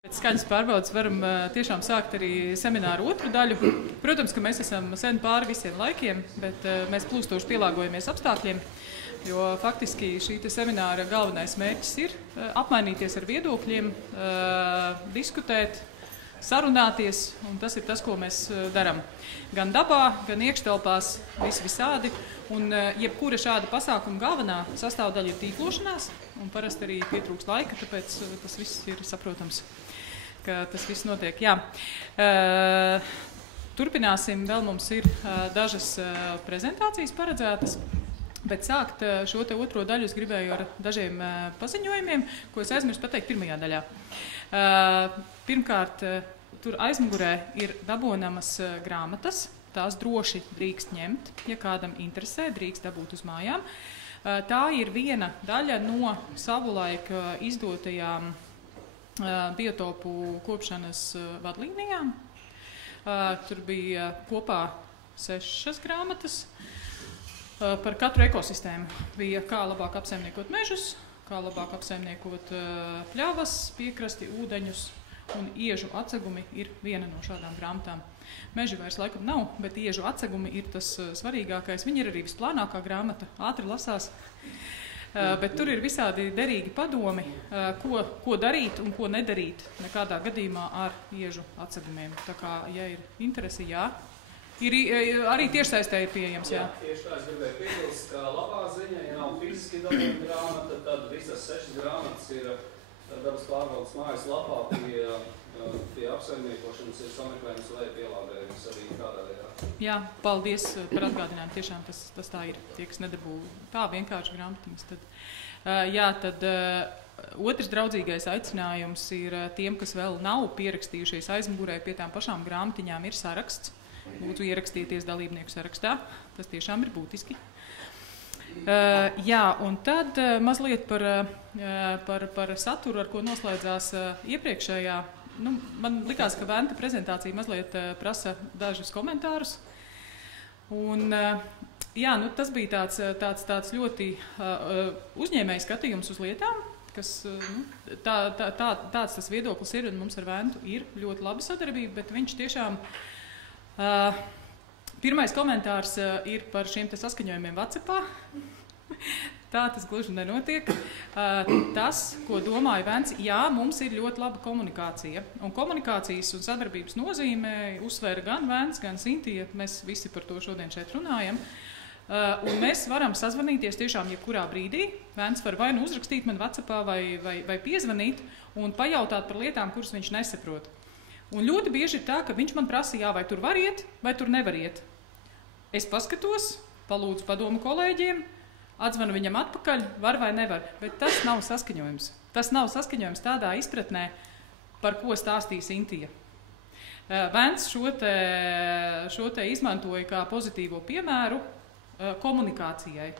Pēc skaņas pārbaudes varam tiešām sākt arī semināru otru daļu. Protams, ka mēs esam sen pāri visiem laikiem, bet mēs plūstoši pielāgojamies apstākļiem, jo faktiski šī semināra galvenais mērķis ir apmainīties ar viedokļiem, diskutēt, sarunāties, un tas ir tas, ko mēs darām. Gan dabā, gan iekštelpās, visādi. Un jebkura šāda pasākuma galvenā sastāvdaļa ir tīklošanās, un parasti arī pietrūkst laika, tāpēc tas viss ir saprotams, ka tas viss notiek. Jā. Turpināsim, vēl mums ir dažas prezentācijas paredzētas, bet sākt šo te otro daļu es gribēju ar dažiem paziņojumiem, ko es aizmirsu pateikt pirmajā daļā. Pirmkārt, tur aizmugurē ir dabonamas grāmatas. Tās droši drīkst ņemt, ja kādam interesē, drīkst dabūt uz mājām. Tā ir viena daļa no savulaik izdotajām biotopu kopšanas vadlīnijām. Tur bija kopā 6 grāmatas par katru ekosistēmu. Bija kā labāk apsaimniekot mežus, kā labāk apsaimniekot pļavas, piekrasti, ūdeņus, un iežu atsegumi ir viena no šādām grāmatām. Meži vairs laikam nav, bet iežu atsegumi ir tas svarīgākais. Viņi ir arī visplānākā grāmata, ātri lasās, bet tur ir visādi derīgi padomi, ko darīt un ko nedarīt nekādā gadījumā ar iežu atsegumiem. Tā kā, ja ir interesi, jā. Ir arī tiešsaistē ir pieejams, jā. Jā, tieši tā es gribēju piebilst, ka labā ziņa, ja nav fiziski dabūjama grāmata, tad visas 6 grāmatas ir dabas pārvaldes mājas lapā pie apsaimniekošanas ir sameklējums vai pielādējums arī kādā veidā. Jā, paldies par atgādinājumu. Tiešām tas tā ir. Tie, kas nedabū tā vienkārši grāmatiņas. Tad otrs draudzīgais aicinājums ir tiem, kas vēl nav pierakstījušies aizmugurē pie tām pašām grāmatiņām, ir saraksts. Lūdzu, ierakstieties dalībnieku sarakstā. Tas tiešām ir būtiski. Jā, un tad mazliet par saturu, ar ko noslēdzās iepriekšējā. Man likās, ka Venta prezentācija mazliet prasa dažus komentārus. Un, jā, tas bija tāds ļoti uzņēmēju skatījums uz lietām, kas tāds tas viedoklis ir, un mums ar Ventu ir ļoti laba sadarbība, bet viņš tiešām... Pirmais komentārs ir par šiem te saskaņojumiem WhatsAppā. Tā tas gluži nenotiek. Tas, ko domāja Vents, jā, mums ir ļoti laba komunikācija. Un komunikācijas un sadarbības nozīmē uzsvēra gan Vents, gan Sintija. Mēs visi par to šodien šeit runājam. Un mēs varam sazvanīties tiešām jebkurā brīdī. Vents var vai nu uzrakstīt man WhatsAppā vai piezvanīt un pajautāt par lietām, kuras viņš nesaprot. Un ļoti bieži ir tā, ka viņš man prasa, jā, vai tur var iet, vai tur nevar iet. Es paskatos, palūdzu padomu kolēģiem, atzvanu viņam atpakaļ, var vai nevar, bet tas nav saskaņojums. Tas nav saskaņojums tādā izpratnē, par ko stāstīja Sintija. Vents šo te izmantoja kā pozitīvo piemēru komunikācijai.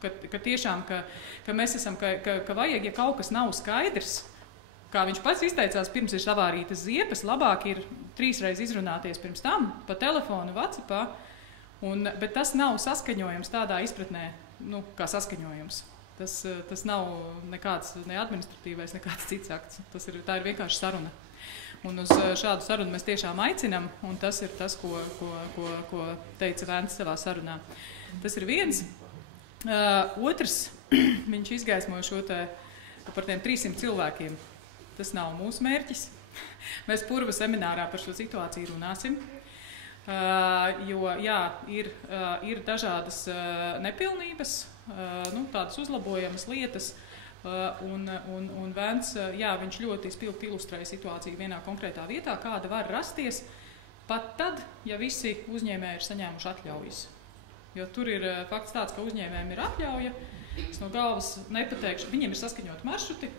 Ka tiešām, ka mēs esam, ka vajag, ja kaut kas nav skaidrs, kā viņš pats izteicās, pirms ir savārītas ziepes, labāk ir 3 reizes izrunāties pirms tam, pa telefonu, WhatsAppā, bet tas nav saskaņojums tādā izpratnē, kā saskaņojums. Tas nav nekāds ne administratīvais, nekāds cits akts. Tā ir vienkārši saruna. Un uz šādu sarunu mēs tiešām aicinam, un tas ir tas, ko teica Vents savā sarunā. Tas ir viens. Otrs, viņš izgaismoja šo te par tiem 300 cilvēkiem. Tas nav mūsu mērķis. Mēs Purva seminārā par šo situāciju runāsim. Jo, jā, ir dažādas nepilnības, tādas uzlabojamas lietas, un Vents, jā, viņš ļoti spilgti ilustrēja situāciju vienā konkrētā vietā, kāda var rasties, pat tad, ja visi uzņēmēji ir saņēmuši atļaujas. Jo tur ir fakts tāds, ka uzņēmējiem ir atļauja, es no galvas nepateikšu, viņiem ir saskaņoti maršruti,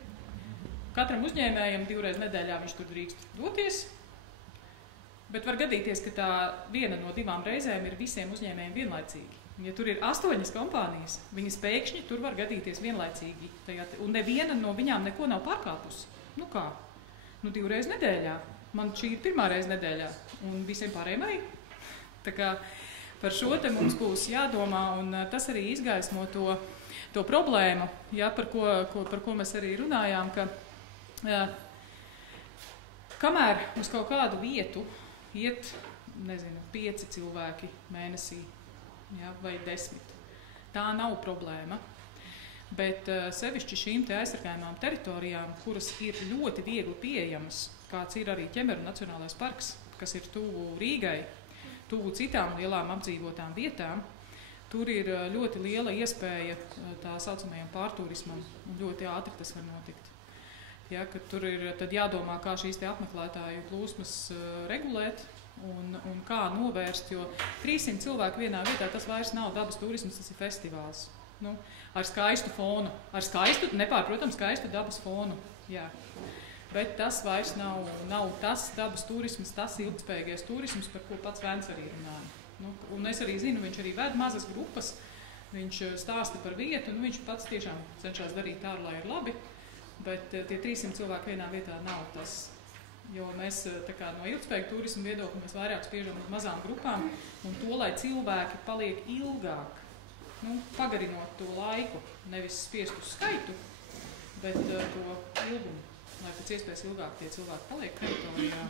katram uzņēmējam 2 reizes nedēļā viņš tur drīkst doties, bet var gadīties, ka tā viena no 2 reizēm ir visiem uzņēmējiem vienlaicīgi. Ja tur ir 8 kompānijas, viņas pēkšņi tur var gadīties vienlaicīgi, un neviena no viņām neko nav pārkāpusi. Kā? 2 reizes nedēļā. Man šī ir 1. reize nedēļā, un visiem pārējiem arī. Tā kā par šo te mums būs jādomā, un tas arī izgaismo to problēmu, ja, par ko mēs arī runājām, ka Kamēr uz kaut kādu vietu iet, nezinu, 5 cilvēki mēnesī, ja, vai 10, tā nav problēma. Bet sevišķi šīm te aizsargājumām teritorijām, kuras ir ļoti viegli pieejamas, kāds ir arī Ķemeru Nacionālais parks, kas ir tuvu Rīgai, tuvu citām lielām apdzīvotām vietām, tur ir ļoti liela iespēja tā saucamajam pārturismam, un ļoti ātri tas var notikt. Ja, ka tur ir tad jādomā, kā šīs te apmeklētāju plūsmas regulēt un kā novērst, jo 300 cilvēku vienā vietā tas vairs nav dabas turisms, tas ir festivāls. Nu, ar skaistu fonu, ar skaistu, nepārprotam, skaistu dabas fonu, jā. Bet tas vairs nav tas dabas turisms, tas ilgtspējīgais turisms, par ko pats Vēns arī runāja. Nu, un es arī zinu, viņš arī ved mazas grupas, viņš stāsta par vietu, un viņš pats tiešām cenšas darīt tā, lai ir labi, bet tie 300 cilvēki vienā vietā nav tas, jo mēs tā kā no ilgtspējīga turisma viedokļa mēs vairāk spiežam uz mazām grupām, un to, lai cilvēki paliek ilgāk, nu, pagarinot to laiku, nevis spiest uz skaitu, bet to ilgumu, lai pēc iespējas ilgāk tie cilvēki paliek teritorijā,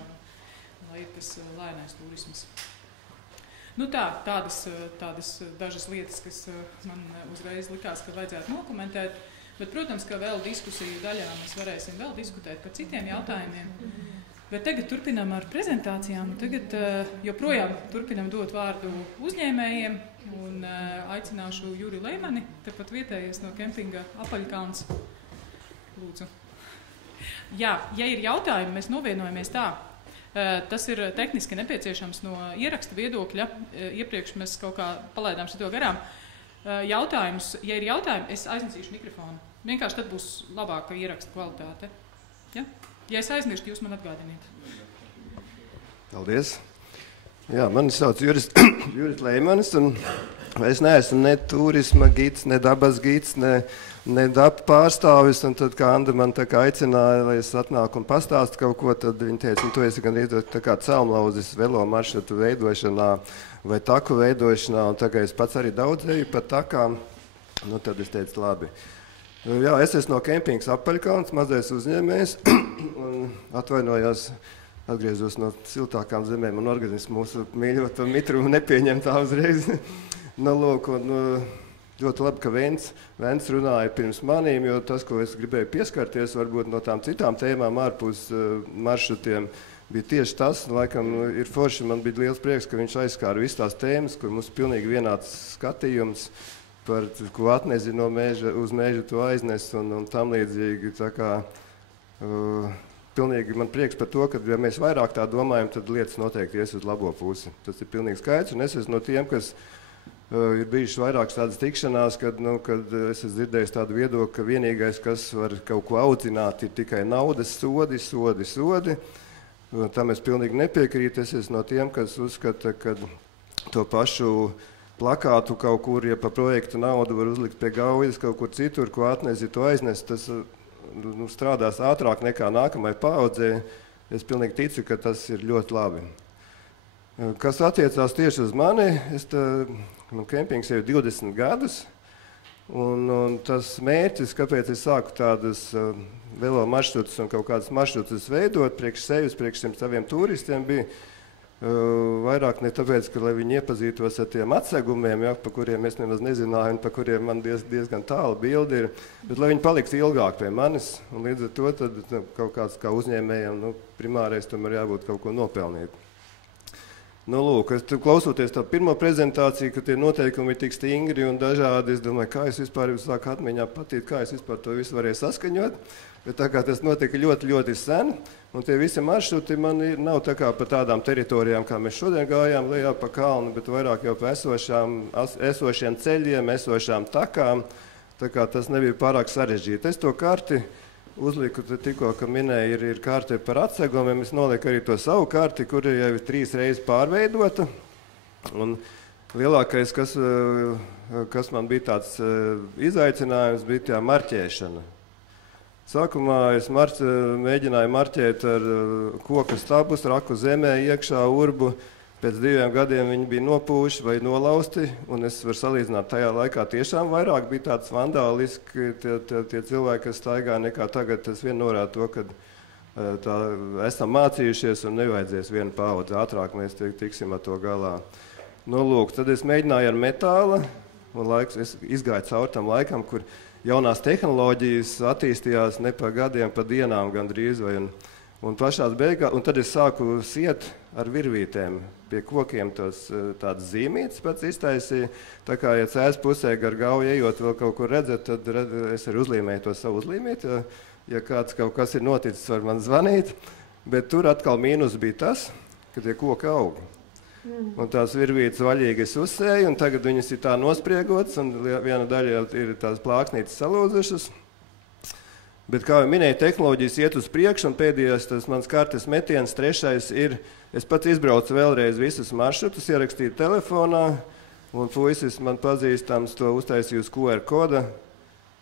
lai ir tas lēnais turisms. Nu tādas dažas lietas, kas man uzreiz likās, ka vajadzētu nokomentēt, bet, protams, ka vēl diskusiju daļā mēs varēsim vēl diskutēt par citiem jautājumiem. Bet tagad turpinām ar prezentācijām, tagad joprojām turpinām dot vārdu uzņēmējiem un aicināšu Juri Leimani, tepat vietējies no kempinga Apaļkalns. Lūdzu. Jā, ja ir jautājumi, mēs novienojamies tā. Tas ir tehniski nepieciešams no ieraksta viedokļa. Iepriekš mēs kaut kā palaidām šito garām. Jautājums, ja ir jautājumi, es aiznesīšu mikrofonu. Vienkārši tad būs labāka ieraksta kvalitāte. Ja? Ja es aizmirstu, jūs man atgādiniet. Paldies. Jā, mani sauc Juris Leimanis, un es neesmu ne turisma gids, ne dabas gids, ne daba pārstāvis, un tad, kā Anda man tā kā aicināja, lai es atnāku un pastāstu kaut ko, tad viņi teica, un tu esi gan tā kā celmlauzis velo maršrutu veidošanā vai taku veidošanā, un tā kā es pats arī daudzēju par takām, nu tad es teicu, labi. Jā, es esmu no kempings Apaļkalns, mazais uzņēmējs, un atvainojos, atgriezos no siltākām zemēm un organismu mūsu mīļoto mitrumu nepieņem tā uzreiz. Nu, lūk, un ļoti labi, ka Vēns runāja pirms manīm, jo tas, ko es gribēju pieskarties, varbūt no tām citām tēmām ārpus maršrutiem, bija tieši tas, laikam ir forši, man bija liels prieks, ka viņš aizskāra visas tās tēmas, kur mums pilnīgi vienāds skatījums, par ko atnezi no mēža, uz mēžu to aiznes un tam līdzīgi. Tā kā pilnīgi man prieks par to, ka ja mēs vairāk tā domājam, tad lietas noteikti ies uz labo pusi. Tas ir pilnīgi skaidrs, un es esmu no tiem, kas ir bijuši vairākas tādas tikšanās, kad es esmu dzirdējis tādu viedokli, ka vienīgais, kas var kaut ko audzināt, ir tikai naudas sodi. Tam es pilnīgi nepiekrītu. Es esmu no tiem, kas uzskata, ka to pašu plakātu kaut kur, ja pa projektu naudu var uzlikt pie gaujas kaut kur citur, ko atnesi, to aiznes, tas strādās ātrāk nekā nākamai paaudzē. Es pilnīgi ticu, ka tas ir ļoti labi. Kas attiecās tieši uz mani, man kempings jau 20 gadus, un tas mērķis, kāpēc es sāku tādas velo maršrutus un kaut kādas maršrutus veidot priekš sevis, priekš saviem turistiem, bija vairāk ne tāpēc, ka lai viņi iepazītos ar tiem atsegumiem, ja, pa kuriem es nemaz nezināju un pa kuriem man diezgan tālu bildi ir, bet lai viņi paliktu ilgāk pie manis, un līdz ar to tad kaut kāds kā uzņēmējiem, primārais tomēr jābūt kaut ko nopelnīt. Nu, lūk, klausoties tā pirmo prezentāciju, ka tie noteikumi ir tik stingri un dažādi, es domāju, kā es vispār sāku atmiņā patīt, kā es vispār to visu varēju saskaņot, bet tā kā tas notika ļoti, ļoti sen, un tie visi maršruti man nav tā kā pa tādām teritorijām, kā mēs šodien gājām lejā pa kalnu, bet vairāk jau pa esošiem ceļiem, esošām takām, tā kā tas nebija pārāk sarežģīti. Es to karti uzliku tikko, ka minēja, ir karte par atsegumiem. Es nolieku arī to savu karti, kur jau ir 3 reizes pārveidota. Un lielākais, kas man bija tāds izaicinājums, bija tā marķēšana. Sākumā es mēģināju marķēt ar koku stabus, raku zemē, iekšā urbu. Pēc 2 gadiem viņi bija nopūši vai nolausti, un es varu salīdzināt, tajā laikā tiešām vairāk bija tāds vandāliski tie cilvēki, kas staigā nekā tagad. Tas vien norāda to, ka esam mācījušies un nevajadzēs vienu paudzi ātrāk, mēs tiksim ar to galā. Nu, lūk, tad es mēģināju ar metāla, un es izgāju caur tam laikam, kur jaunās tehnoloģijas attīstījās ne pa gadiem, pa dienām gandrīz, un pašās beigās, un tad es sāku siet ar virvītēm pie kokiem tādas zīmītes pats iztaisīju, tā kā, ja cēs pusē gar gauju ejot vēl kaut kur redzat, tad es arī uzlīmēju to savu uzlīmīti. Ja kāds kaut kas ir noticis, var man zvanīt, bet tur atkal mīnus bija tas, ka tie koki aug. Un tās virvītes vaļīgi es uzsēju, un tagad viņas ir tā nospriegotas, un viena daļa ir tās plāksnītes salūzušas. Bet, kā jau minēju, tehnoloģijas iet uz priekšu, un pēdējais tas mans kartes metiens, trešais ir, es pats izbraucu vēlreiz visus maršrutus, ierakstīju telefonā, un puisis man pazīstams to uztaisīju uz QR koda.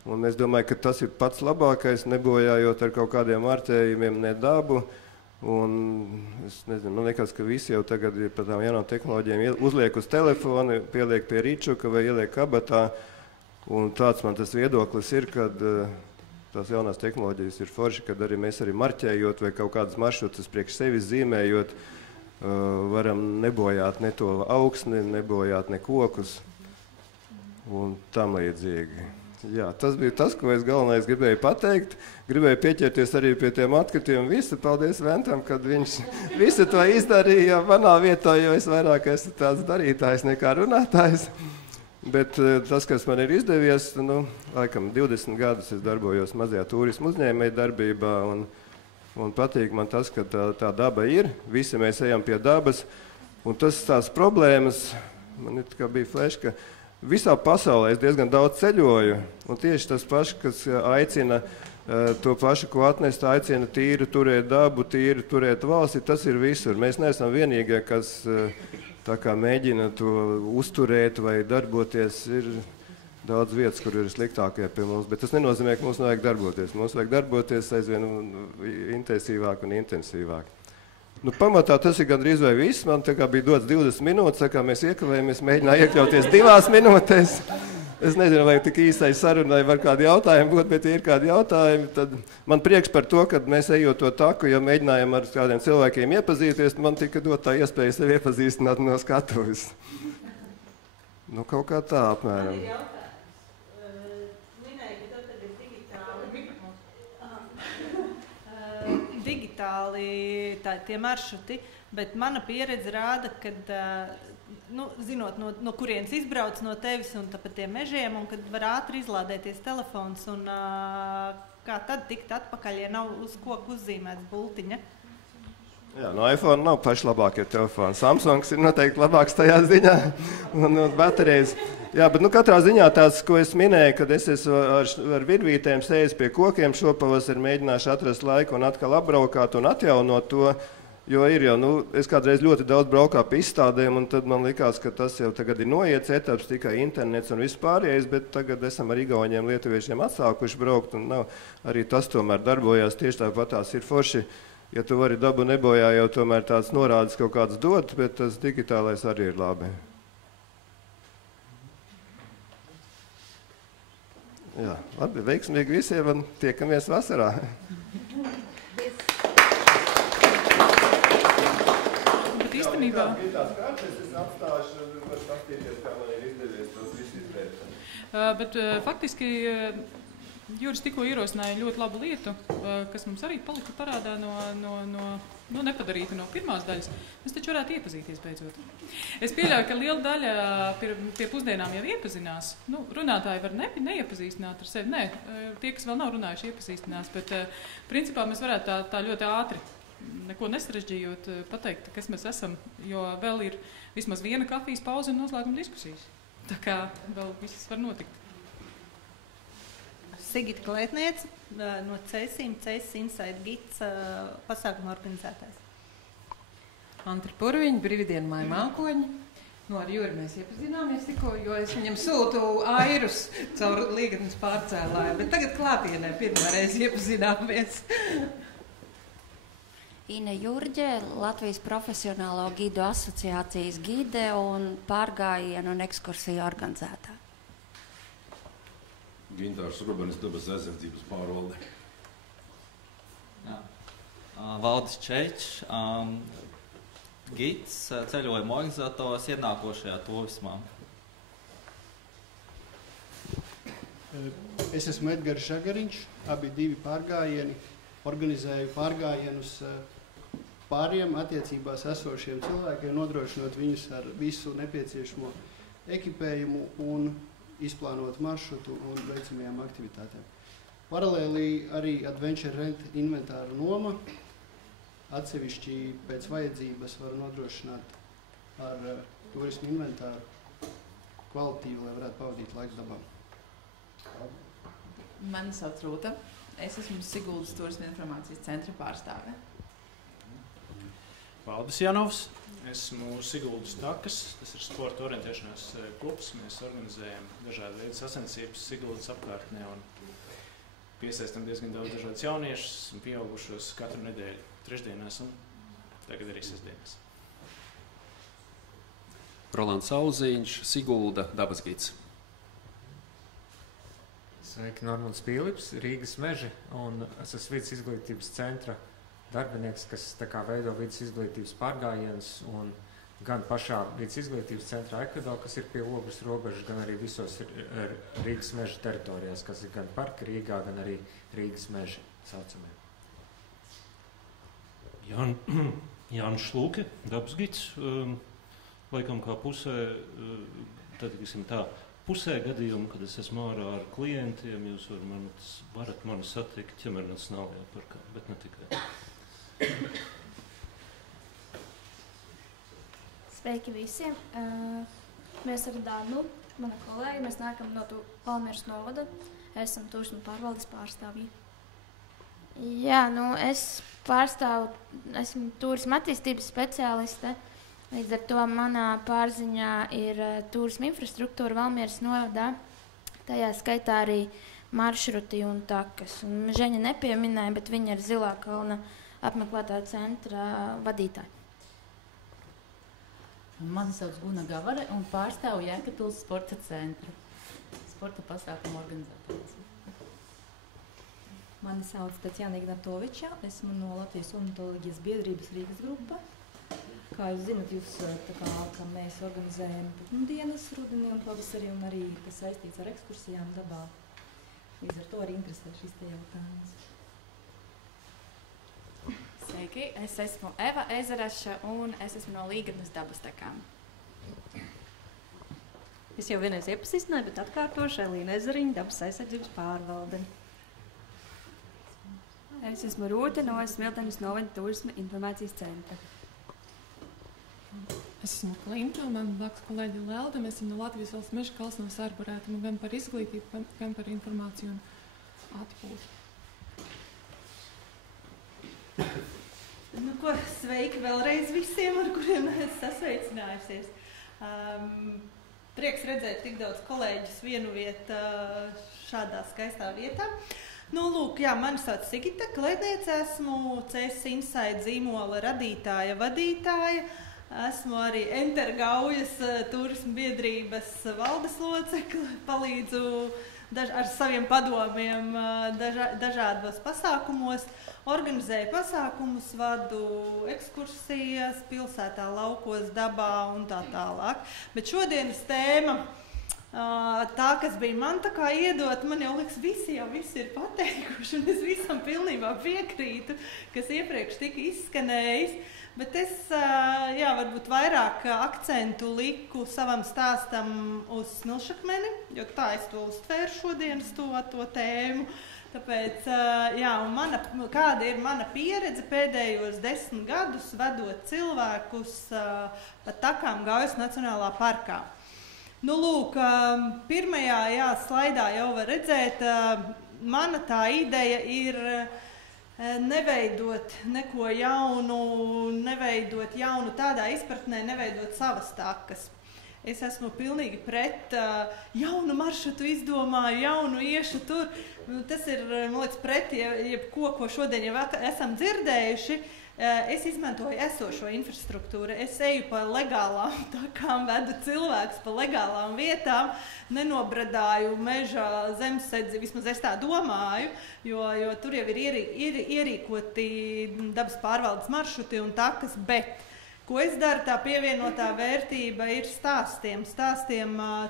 Un es domāju, ka tas ir pats labākais, nebojājot ar kaut kādiem marķējumiem ne dabu. Un es nezinu, liekas, ka visi jau tagad ir par tām jaunām tehnoloģijām uzliek uz telefonu, pieliek pie rīčuka vai ieliek kabatā. Un tāds man tas viedoklis ir, kad tās jaunās tehnoloģijas ir forši, kad arī mēs arī marķējot vai kaut kādas maršrutus priekš sevis zīmējot, varam nebojāt ne to augsni, nebojāt ne kokus un tam līdzīgi. Jā, tas bija tas, ko es galvenais gribēju pateikt. Gribēju pieķerties arī pie tiem atkritiem. Visu paldies Ventam, kad viņš visu to izdarīja manā vietā, jo es vairāk esmu tāds darītājs nekā runātājs. Bet tas, kas man ir izdevies, laikam 20 gadus es darbojos mazajā turismu uzņēmēju darbībā, un patīk man tas, ka tā daba ir. Visi mēs ejam pie dabas, un tās problēmas, man ir kā bija flash, ka visā pasaulē es diezgan daudz ceļoju, un tieši tas pašs, kas aicina to pašu, ko atnest, aicina tīru turēt dabu, tīru turēt valsti, tas ir visur. Mēs neesam vienīgie, kas tā kā mēģina to uzturēt vai darboties. Ir daudz vietas, kur ir sliktākie pie mums, bet tas nenozīmē, ka mums nevajag darboties. Mums vajag darboties aizvien intensīvāk un intensīvāk. Pamatā tas ir gandrīz vai viss. Man bija dots 20 minūtes, tā kā mēs iekavējamies, mēģināju iekļauties 2 minūtēs. Es nezinu, vai tik īsai sarunai var kādi jautājumi būt, bet ja ir kādi jautājumi, tad man prieks par to, ka mēs ejot to taku, ja mēģinājām ar kādiem cilvēkiem iepazīties, man tika dot tā iespēja sevi iepazīstināt no skatuves. Kaut kā tā apmēram. Digitāli tie maršruti, bet mana pieredze rāda, kad, zinot, no kurienes izbrauc no tevis un pa tiem mežiem, un kad var ātri izlādēties telefons, un kā tad tikt atpakaļ, ja nav uz koku uzzīmēts bultiņa? Jā, no iPhone nav paši labākie telefoni. Samsungs ir noteikti labāks tajā ziņā, un baterijas. Jā, bet katrā ziņā tās, ko es minēju, kad es esmu ar virvītēm sējis pie kokiem, šopavasar mēģināšu atrast laiku un atkal apbraukāt un atjaunot to, jo ir jau, es kādreiz ļoti daudz braukā pie izstādēm, un tad man likās, ka tas jau tagad ir noiets etaps, tikai internets un viss pārējais, bet tagad esam ar igauņiem, lietuviešiem atsākuši braukt, un arī tas tomēr darbojās, tieši tāpat tās ir forši. Ja tu vari dabu nebojā, jau tomēr tāds norādes kaut kāds dot, bet tas digitālais arī ir labi. Jā, labi, veiksmīgi visiem un tiekamies vasarā. Bet īstenībā... Tās kartes es apstāšu, var paskatīties, kā man ir izdevies tos visu izvērst. Bet faktiski Juris tikko ierosināja ļoti labu lietu, kas mums arī palika parādā nepadarīta no pirmās daļas. Mēs taču varētu iepazīties beidzot. Es pieļauju, ka liela daļa pie pusdienām jau iepazinās. Runātāji var neiepazīstināt ar sevi. Nē, tie, kas vēl nav runājuši, iepazīstinās, bet principā mēs varētu tā ļoti ātri, neko nesarežģījot, pateikt, kas mēs esam, jo vēl ir vismaz viena kafijas pauze un noslēguma diskusijas. Tā kā vēl viss var notikt. Sigita Klētniece no CESIM, CESIS Inside Gids pasākuma organizētājs. Antri Purviņa, brīvdienu māja mākoņi. Ar Juri mēs iepazināmies tikko, jo es viņam sūtu airus caur līgatnes pārcēlāju, bet tagad klātienē pirmā reize iepazināmies. Ine Jurģe, Latvijas profesionālo gidu asociācijas gide un pārgājienu un ekskursiju organizētāja. Gintārs Rubenis, dabas aizsardzības pārvalde. Valdis Čeičs, gids, ceļojuma organizators ienākošajā turismā. Es esmu Edgars Žagariņš, abi divi pārgājieni, organizēju pārgājienus pāriem attiecībās esošiem cilvēkiem, nodrošinot viņus ar visu nepieciešamo ekipējumu un izplānot maršrutu un veicamajām aktivitātēm. Paralēli arī Adventure Rent inventāru noma, atsevišķi pēc vajadzības var nodrošināt ar turismu inventāru kvalitīvu, lai varētu pavadīt laiku dabā. Mani sauc Rūta. Es esmu Siguldas turisma informācijas centra pārstāve. Valdis Janovs. Esmu Siguldas takas. Tas ir sporta orientēšanās klubs. Mēs organizējam dažādu veidu sacensības Siguldas apkārtnē un piesaistam diezgan daudz dažādus jauniešus un pieaugušos katru nedēļu trešdienās un tagad arī sestdienās. Rolands Sauziņš, Sigulda, dabas gids. Sveiki, Normons Pīlips, Rīgas meži, un es esmu vidas izglītības centra darbinieks, kas tā kā veido vidas izglītības pārgājienus, un gan pašā vidas izglītības centrā Ekvado, kas ir pie Ogres robežas, gan arī visos Rīgas meža teritorijās, kas ir gan parki Rīgā, gan arī Rīgas meži saucamie. Jānis Šlūke, dabas gids, laikam kā pusē, tad, tā, pusē gadījumu, kad es esmu ārā ar klientiem, jūs varat mani satikt Ķemeru Nacionālajā parkā, bet ne tikai. Sveiki visiem! Mēs ar Danu, mana kolēģi, mēs nākam no Valmieras novada. Esam turisma pārvaldes pārstāvji. Jā, es esmu turisma attīstības speciāliste. Līdz ar to manā pārziņā ir turisma infrastruktūra Valmieras novadā, tajā skaitā arī maršruti un takas. Un Žeņa nepieminēja, bet viņa ir Zilā kalna apmeklētāju centra vadītāja. Mani sauc Guna Gavare un pārstāvu Jēkabpils sporta centru, sporta pasākumu organizators. Mani sauc Tatjana Ignatoviča, esmu no Latvijas ornitoloģijas biedrības Rīgas grupa. Kā jūs zinat, ka mēs organizējam putnudienas rudenī un pavasarī, un arī kas saistīts ar ekskursijām dabā. Līdz ar to arī interesē šis te jautājums. Sveiki, es esmu Eva Ezeraša un es esmu no Līgarnas dabas takām. Es jau vienreiz iepazīstināju, bet atkārtošu Elīna Ezeriņa, dabas aizsardzības pārvalde. Es esmu Rūte no Smiltenes novada turisma informācijas centra. Es esmu Klimta un man blakus kolēģi Lelda. Mēs esam no Latvijas valsts meža Kalsnavas arborētuma gan par izglītību, gan par informāciju un atpūtu. Sveiki vēlreiz visiem, ar kuriem esmu sasveicinājusies. Prieks redzēt tik daudz kolēģus vienu vietu šādā skaistā vietā. Mani sauc Sigita Kledniece, esmu CS Inside zīmola radītāja, vadītāja. Esmu arī Entergaujas turisma biedrības valdes locekle, palīdzu ar saviem padomiem dažādos pasākumos, organizēju pasākumus, vadu ekskursijas pilsētā, laukos, dabā un tā tālāk. Bet šodienas tēma, tā, kas bija man tā kā iedot, man jau liekas, visi ir pateikuši, un es visam pilnībā piekrītu, kas iepriekš tika izskanējis. Bet es varbūt vairāk akcentu liku savam stāstam uz smilšakmeni, jo tā es to uztvēru šodienas to tēmu. Tāpēc, kāda ir mana pieredze pēdējos 10 gadus vedot cilvēkus pa takām Gaujas Nacionālā parkā. Pirmajā slaidā jau var redzēt, mana tā ideja ir neveidot neko jaunu, neveidot jaunu tādā izpratnē, neveidot savas takas. es esmu pilnīgi pret jaunu maršrutu izdomāju, jaunu iešu tur. Tas ir, man liekas, pret jebko, ko šodien jau esam dzirdējuši. Es izmantoju esošo infrastruktūru, es eju pa legālām takām, vedu cilvēkus pa legālām vietām, nenobradāju mežā zemesēdzi, vismaz es tā domāju, jo tur jau ir ierīkoti dabas pārvaldes maršruti un takas, bet ko es daru, tā pievienotā vērtība ir stāstiem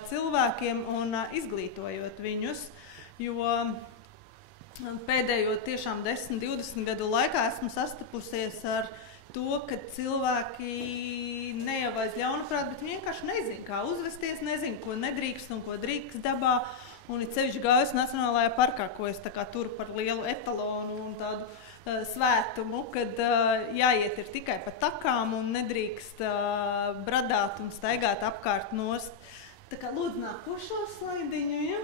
cilvēkiem un izglītojot viņus, jo pēdējo tiešām 10-20 gadu laikā esmu sastapusies ar to, ka cilvēki ne jau aiz ļaunprāt, bet vienkārši nezin, kā uzvesties, nezin, ko nedrīkst un ko drīkst dabā. Un ir sevišķi gājusi Nacionālajā parkā, ko es tā kā turu par lielu etalonu un tādu svētumu, kad jāiet ir tikai pa takām un nedrīkst bradāt un staigāt apkārt nost. Tā kā lūdzu nākošo slaidiņu, ja?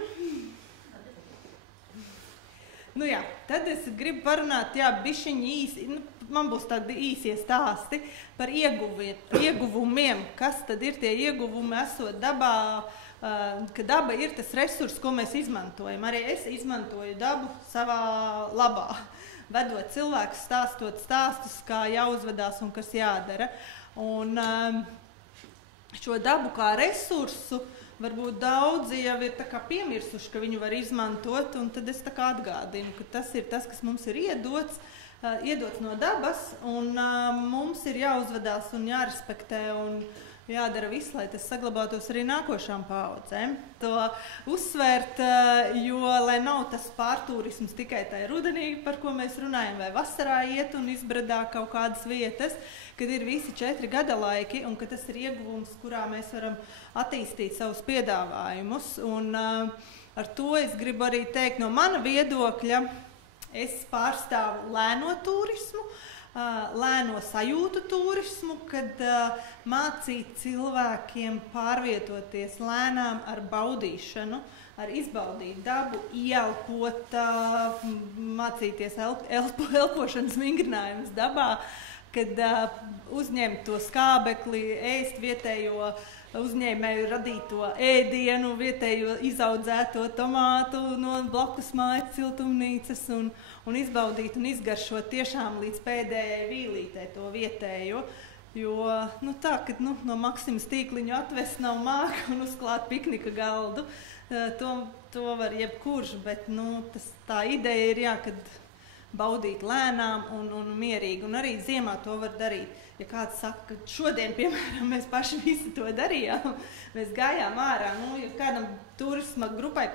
Nu jā, tad es gribu parunāt, bišķiņi īsi, man būs tādi īsie stāsti par ieguvumiem, kas tad ir tie ieguvumi esot dabā, ka daba ir tas resurs, ko mēs izmantojam. Arī es izmantoju dabu savā labā, vedot cilvēkus, stāstot stāstus, kā jāuzvedās un kas jādara. Un šo dabu kā resursu varbūt daudzi jau ir tā kā piemirsuši, ka viņu var izmantot, un tad es tā kā atgādinu, ka tas ir tas, kas mums ir iedots no dabas, un mums ir jāuzvedās un jārespektē un jādara viss, lai tas saglabātos arī nākošām paaudzēm. To uzsvērt, jo, lai nav tas pārtūrisms tikai tai rudenī, par ko mēs runājam, vai vasarā iet un izbradā kaut kādas vietas, kad ir visi 4 gada laiki, un ka tas ir ieguvums, kurā mēs varam attīstīt savus piedāvājumus. Un ar to es gribu arī teikt no mana viedokļa, es pārstāvu lēno turismu, lēno sajūtu turismu, kad mācīt cilvēkiem pārvietoties lēnām ar baudīšanu, ar izbaudīt dabu, ieelpot, mācīties elpošanas vingrinājumus dabā, kad uzņemt to skābekli, ēst vietējo uzņēmēju radīto ēdienu, vietējo izaudzēto tomātu no blakus mājas siltumnīcas un izbaudīt un izgaršot tiešām līdz pēdējai vīlītei to vietējo. Jo tā, kad no Maksimas tīkliņu atvest nav māka un uzklāt piknika galdu, to var jebkurš, bet tā ideja ir, kad baudīt lēnām un mierīgi, un arī ziemā to var darīt. Ja kāds saka, ka šodien, piemēram, mēs paši visi to darījām, mēs gājām ārā, ja kādam turisma grupai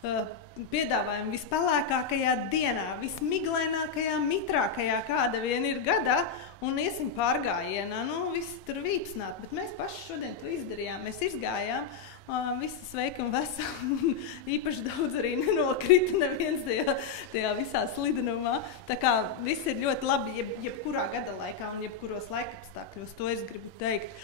piedāvājumu vispelēkākajā dienā, vismiglēnākajā, mitrākajā, kāda vien ir gadā, un iesim pārgājienā, visi tur vīpsnāt, bet mēs paši šodien to izdarījām, mēs izgājām, visi sveiki un veseli, īpaši daudz arī nenokrita neviens tajā visā slidenumā. Tā kā viss ir ļoti labi jebkurā gada laikā un jebkuros laikapstākļos, to es gribu teikt.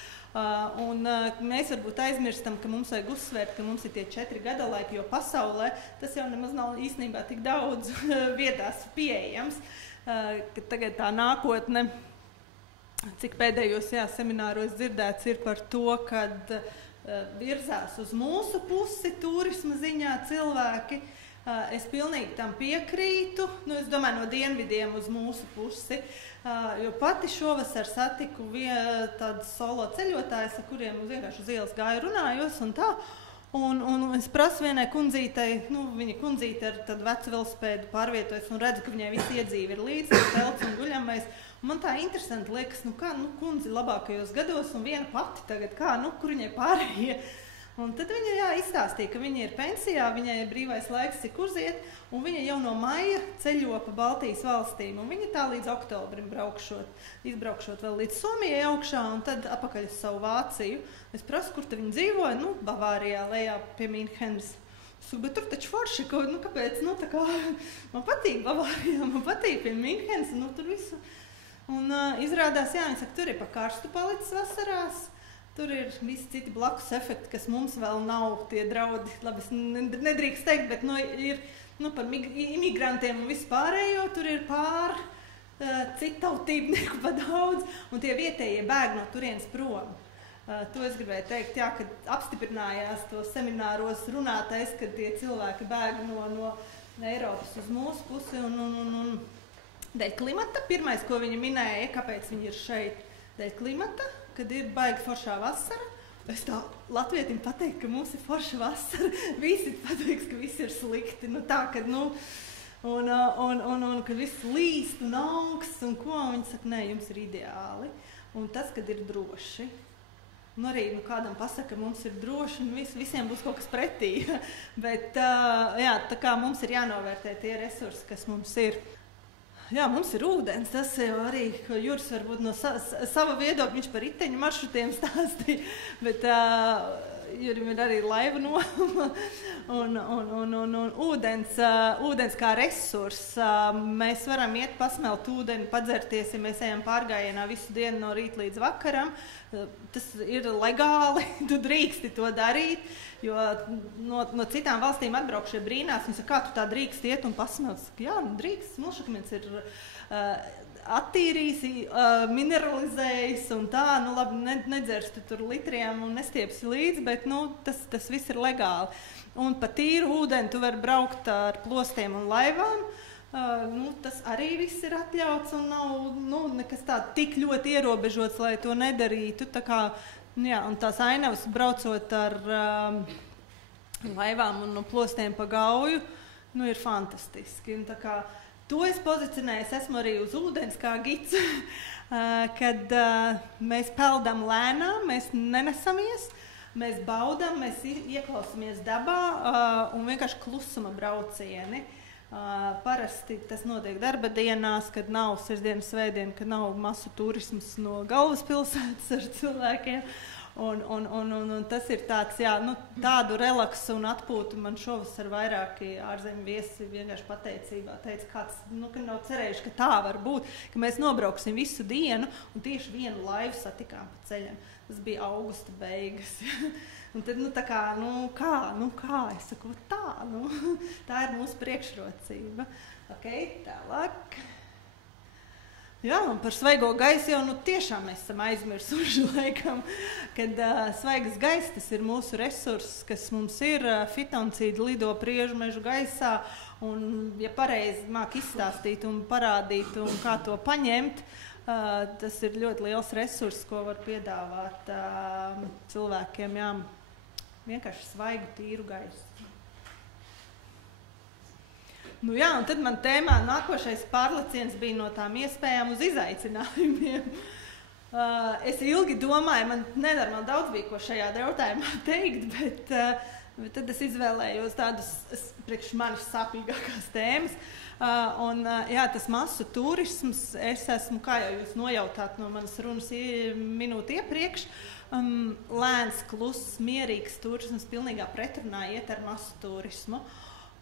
Un mēs varbūt aizmirstam, ka mums vajag uzsvērt, ka mums ir tie 4 gada laiki, jo pasaulē tas jau nemaz nav īstenībā tik daudz vietās pieejams, ka tagad tā nākotne, cik pēdējos semināros dzirdēts, ir par to, kad virzās uz mūsu pusi turisma ziņā cilvēki. Es pilnīgi tam piekrītu, es domāju no dienvidiem uz mūsu pusi, jo pati šovasar satiku tādas solo ceļotājus, ar kuriem vienkārši uz ielas gāju runājos un tā. Un es prasu vienai kundzītei, viņa kundzīte ar tādu vecu velosipēdu pārvietojas un redzu, ka viņai visi iedzīvi ir līdzi, telts un guļamais. Man tā interesanti liekas, kundzi labākajos gados un viena pati tagad, kur viņai pārējie. Un tad viņa izstāstīja, ka viņa ir pensijā, viņai ir brīvais laiks, cik uziet, un viņa jau no maija ceļo pa Baltijas valstīm, un viņa tā līdz oktobrim izbraukšot vēl līdz Somijai augšā, un tad apakaļ uz savu Vāciju. Es prasu, kur tad viņa dzīvoja, Bavārijā, lejā pie Mīnhenes. Bet tur taču forši, kāpēc, man patīk Bavārijā, man patīk pie Mīnhenes, tur visu. Un izrādās, viņa saka, tur ir pa karstu palicis vasarās, tur ir visi citi blakus efekti, kas mums vēl nav tie draudi, labi, es nedrīkst teikt, bet ir par imigrantiem un vispārējo, tur ir citu tautībnieku pa daudz, un tie vietējie bēg no turienes prom. To es gribēju teikt, jā, kad apstiprinājās to semināros runātais, kad tie cilvēki bēg no Eiropas uz mūsu pusi un dēļ klimata. Pirmais, ko viņi minēja, kāpēc viņi ir šeit, dēļ klimata, kad ir baigi foršā vasara. Es tā latvietim pateikt, ka mums ir forša vasara, visi pateiks, ka viss ir slikti. Nu tā, kad, un kad viss līst un augsts un ko, un viņi saka, nē, jums ir ideāli. Un tas, kad ir droši. Un arī kādam pasaka, ka mums ir droši un visiem būs kaut kas pretī. Bet jā, tā kā mums ir jānovērtē tie resursi, kas mums ir. Jā, mums ir ūdens, tas jau arī, ko Juris varbūt no sava viedokļa, viņš par riteņu maršrutiem stāstīja, bet Jurim ir arī laiva noma un ūdens kā resurs. Mēs varam iet pasmelt ūdeni, padzerties, ja mēs ejam pārgājienā visu dienu no rīta līdz vakaram. Tas ir legāli, tu drīksti to darīt, jo no citām valstīm atbraukšie brīnās, un saka, kā tu tā drīkst iet un pasmelt? Jā, drīkst, Smilšakmens ir attīrījis, mineralizējis un tā, labi, nedzers tu tur litriem un nestiepsi līdzi, bet, tas viss ir legāli. Un pa tīru ūdeni tu vari braukt ar plostiem un laivām, tas arī viss ir atļauts un nav, nekas tā tik ļoti ierobežots, lai to nedarītu. Tā kā, jā, un tās ainavas braucot ar laivām un plostiem pa Gauju, ir fantastiski. Un tā kā, to es pozicionēju, es esmu arī uz ūdens kā gids, kad mēs peldam lēnām, mēs nenesamies, mēs baudam, mēs ieklausamies dabā un vienkārši klusuma braucieni. Parasti tas notiek darba dienās, kad nav sestdienas, svētdien, kad nav masu turisms no galvaspilsētas ar cilvēkiem. Un tas ir tāds, jā, tādu relaksu un atpūtu man šovasar vairāki ārzemju viesi vienkārši pateicībā teica, kāds, ka nav cerējuši, ka tā var būt, ka mēs nobrauksim visu dienu un tieši vienu laivu satikām pa ceļam. Tas bija augusta beigas. Un tad, tā kā, kā? Es saku, tā ir mūsu priekšrocība. Ok, tālāk. Jā, un par svaigo gaisu jau tiešām mēs esam aizmirsuši, laikam, kad svaigas gaiss, tas ir mūsu resurss, kas mums ir, fitoncīdi lido priežmežu gaisā, un ja pareizi māk izstāstīt un parādīt un kā to paņemt, tas ir ļoti liels resurss, ko var piedāvāt cilvēkiem, jā, vienkārši svaigu, tīru gaisu. Jā, un tad man tēmā nākošais pārleciens bija no tām iespējām uz izaicinājumiem. Es ilgi domāju, man daudz bija ko šajā jautājumā teikt, bet tad es izvēlējos tādus priekš manis sāpīgākās tēmas. Jā, tas masu turisms, es esmu, kā jau jūs nojautāt no manas runas minūti iepriekš, lēns, kluss, mierīgs turisms pilnīgā pretrunā iet ar masu turismu.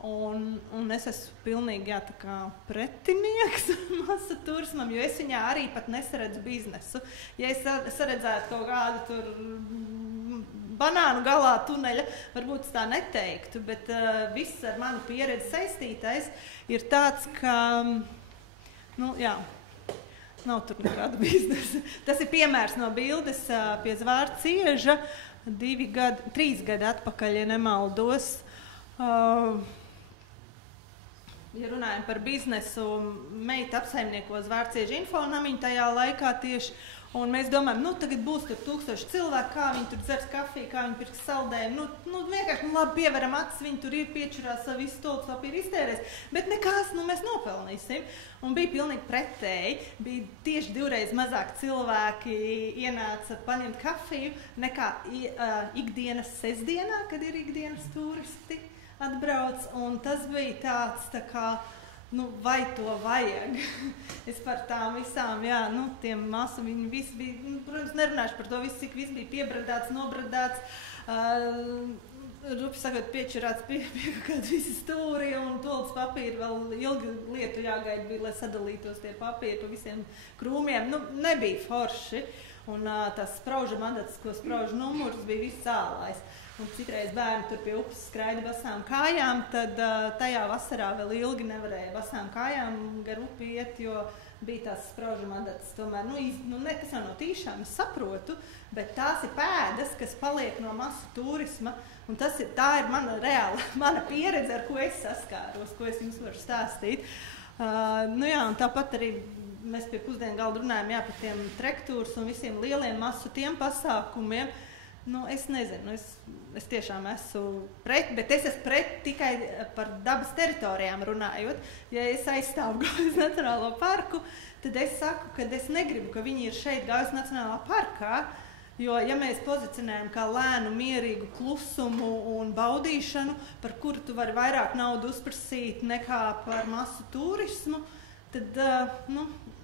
Un es esmu pilnīgi tā kā pretinieks masu turismam, jo es viņā arī pat nesaredzu biznesu. Ja es saredzētu kaut kādu tur banānu galā tuneļa, varbūt es tā neteiktu, bet viss ar manu pieredzi saistītais ir tāds, ka, nav tur nekāda biznesa. Tas ir piemērs no bildes pie Zvārda cieža 3 gadi atpakaļ, ja nemaldos. Ja runājam par biznesu, meita apsaimnieko Zvārcieža infonamiņu tajā laikā tieši, un mēs domājam, tagad būs tur 1000 cilvēku, kā viņi tur dzers kafiju, kā viņi pirks saldējumu, vienkārši, labi, pieveram acis, viņi tur ir piečurās savu visu stolcu papīru iztērēs, bet nekas, mēs nopelnīsim. Un bija pilnīgi pretēji, bija tieši 2 reizes mazāk cilvēki ienāca paņemt kafiju, nekā ikdienas sestdienā, kad ir ikdienas turisti atbrauc, un tas bija tāds, tā kā, vai to vajag? Es par tām visām, jā, tiem masu, viņi visi bija, protams, nerunāšu par to visu, cik viss bija piebradāts, nobradāts, rupi sakot, piečurāts pie kādu visi stūri, un toldas papīri vēl ilgi lietu jāgaida bija, lai sadalītos tie papīri pa visiem krūmiem. Nebija forši, un tās sprauža mandatas, ko sprauža numurs, bija viss ālājs. un citreiz bērni tur pie upes skraida basām kājām, tad tajā vasarā vēl ilgi nevarēja basām kājām gar upi iet, jo bija tās spraužuma adatas. Tomēr, tas jau no tīšām, es saprotu, bet tās ir pēdas, kas paliek no masu turisma, un tā ir mana pieredze, ar ko es saskāros, ko es jums varu stāstīt. Un tāpat arī mēs pie pusdienu galda runājam par tiem trektūras un visiem lieliem masu tiem pasākumiem. Es nezinu, es tiešām esmu pret, bet es esmu pret tikai par dabas teritorijām runājot. Ja es aizstāvu Gaujas Nacionālo parku, tad es saku, ka es negribu, ka viņi ir šeit Gaujas Nacionālā parkā, jo, ja mēs pozicionējam kā lēnu, mierīgu klusumu un baudīšanu, par kuru tu vari vairāk naudu uzprasīt nekā par masu turismu, tad,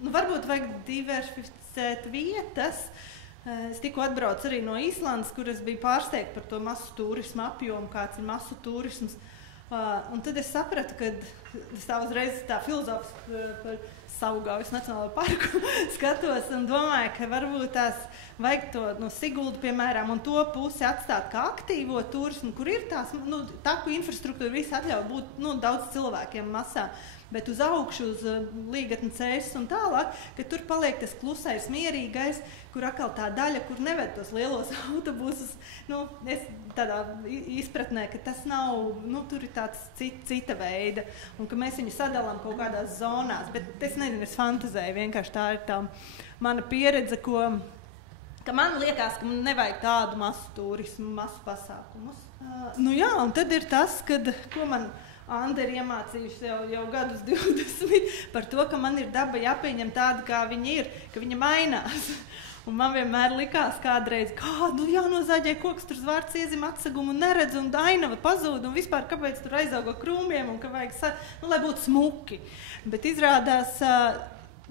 varbūt vajag diversificēt vietas. Es tikko atbraucu arī no Īslandes, kur es biju pārsteigta par to masu turismu apjomu, kāds ir masu turisms. Un tad es sapratu, ka es tā uzreiz tā filozofiski par savu Gaujas Nacionālo parku skatos un domāju, ka varbūt tās vajag to Siguldu, piemēram, un to pusi atstāt kā aktīvo turismu, kur ir tās, taku infrastruktūra visi atļauj būt daudz cilvēkiem masā. Bet uz augšu, uz Līgatņu ceļus un tālāk, ka tur paliek tas klusais, mierīgais, kur atkal tā daļa, kur neved tos lielos autobusus. Es tādā izpratnē, ka tas nav, tur ir tāds cita veida, un ka mēs viņu sadalām kaut kādās zonās. Bet es nezinu, es fantazēju, vienkārši tā ir tā mana pieredze, ka man liekas, ka man nevajag tādu masu turismu, masu pasākumus. Un tad ir tas, ko man Anda ir iemācījuši jau gadus 20 par to, ka man ir daba jāpieņem tāda, kā viņa ir, ka viņa mainās. Un man vienmēr likās kādreiz, jānozaģē koks, tur zvārds iezim atsegumu un neredz, un ainava pazūd, un vispār kāpēc tur aizauga krūmiem, un ka vajag, lai būtu smuki. Bet izrādās,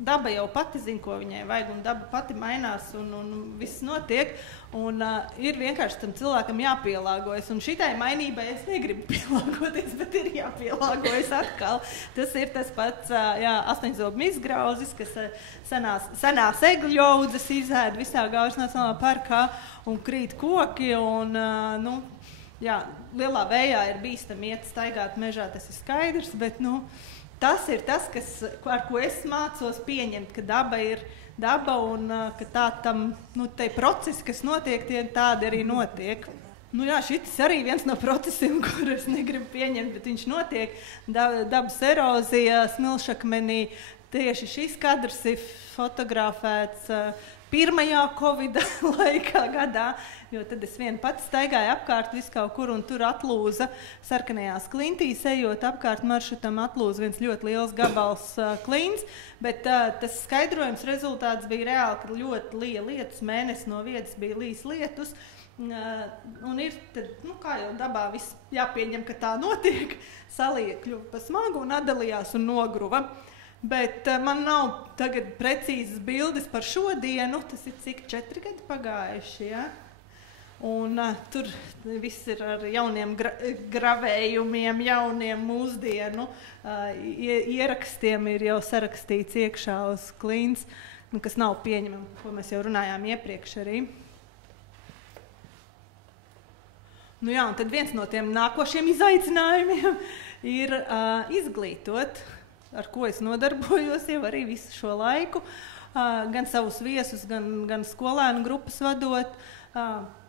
daba jau pati zina, ko viņai vajag, un daba pati mainās, un viss notiek. Un ir vienkārši tam cilvēkam jāpielāgojas. Un šitai mainībai es negribu pielāgoties, bet ir jāpielāgojas atkal. Tas ir tas pats astoņzobu izgrauzis, kas senās egļaudzes izēd visā Gaujas Nacionālā parkā un krīt koki. Un, lielā vējā ir bīstami iet staigāt mežā, tas ir skaidrs, bet tas ir tas, ar ko es mācos pieņemt, ka daba ir daba un ka tā tam, te procesi, kas notiek, tādi arī notiek. Šis arī viens no procesiem, kur es negribu pieņemt, bet viņš notiek. Dabas erozija Smilšakmenī. Tieši šis kadrs ir fotografēts pirmajā Covid laikā gadā, jo tad es vien pati staigāju apkārt visu kaut kur, un tur atlūza sarkanajās klintīs, ejot apkārt maršrutam, atlūza viens ļoti liels gabals klints, bet tas skaidrojums rezultāts bija reāli, ka ļoti lija lietus, mēnesis no vietas bija līs lietus, un ir tad, kā jau dabā viss jāpieņem, ka tā notiek, salija kļuva pa smagu un atdalījās un nogruva. Bet man nav tagad precīzas bildes par šodienu, tas ir cik 4 gadi pagājuši, ja? Un tur viss ir ar jauniem gravējumiem, jauniem mūsdienu ierakstiem ir jau sarakstīts iekšā uz klints, kas nav pieņemami, ko mēs jau runājām iepriekš arī. Un tad viens no tiem nākošiem izaicinājumiem ir izglītot, ar ko es nodarbojos jau arī visu šo laiku, gan savus viesus, gan skolēnu grupas vadot.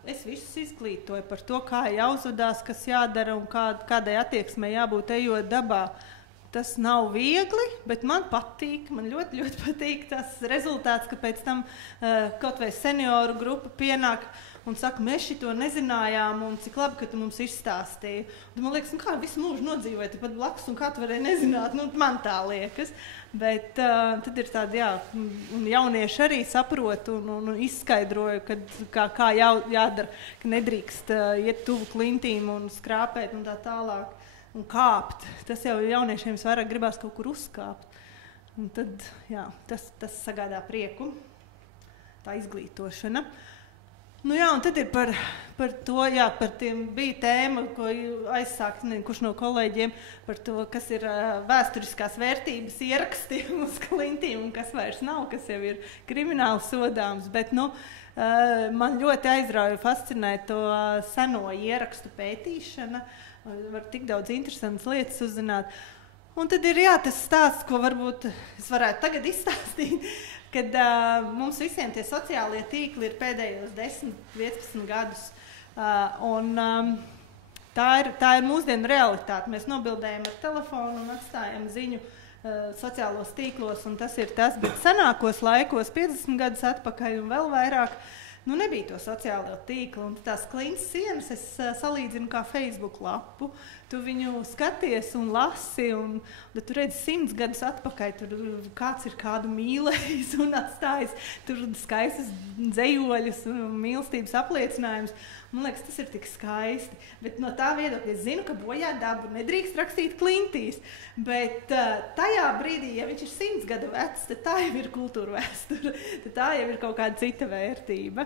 Es visus izglītoju par to, kā jāuzvedās, kas jādara un kādai attieksmei jābūt ejot dabā. Tas nav viegli, bet man patīk, man ļoti, ļoti patīk tas rezultāts, ka pēc tam kaut vai senioru grupa pienāk un saka, mēs šito nezinājām, un cik labi, ka tu mums izstāstīji. Un man liekas, kā visu mūžu nodzīvoja pat blakus, un kā tu varēji nezināt, man tā liekas. Bet tad ir tādi, un jaunieši arī saprot un izskaidroja, kā jādara, ka nedrīkst iet tuvu klintīm un skrāpēt un tā tālāk un kāpt. Tas jau jauniešiem vairāk gribās kaut kur uzkāpt. Un tad, tas sagādā prieku, tā izglītošana. Nu jā, un tad ir par to, jā, par tiem bija tēma, ko aizsākt, kurš no kolēģiem, par to, kas ir vēsturiskās vērtības ierakstiem uz klintīm un kas vairs nav, kas jau ir krimināli sodāms. Bet, man ļoti aizrauja fascinēt to seno ierakstu pētīšana, var tik daudz interesantas lietas uzzināt. Un tad ir, jā, tas stāsts, ko varbūt es varētu tagad izstāstīt, kad mums visiem tie sociālie tīkli ir pēdējos 10-15 gadus. Tā ir mūsdienu realitāte. Mēs nobildējam ar telefonu un atstājam ziņu sociālos tīklos, un tas ir tas, bet senākos laikos, 50 gadus atpakaļ un vēl vairāk, nebija to sociālo tīklu, un tās klints sienas es salīdzinu kā Facebook lapu. Tu viņu skaties un lasi, un tad tu redzi 100 gadus atpakaļ, tur kāds ir kādu mīlējis un atstājis tur skaistas dzejoļus un mīlestības apliecinājumus. Man liekas, tas ir tik skaisti. Bet no tā viedokļa es zinu, ka bojā dabu nedrīkst rakstīt klintīs, bet tajā brīdī, ja viņš ir 100 gadu vecs, tad tā jau ir kultūra vēsture, tad tā jau ir kaut kāda cita vērtība.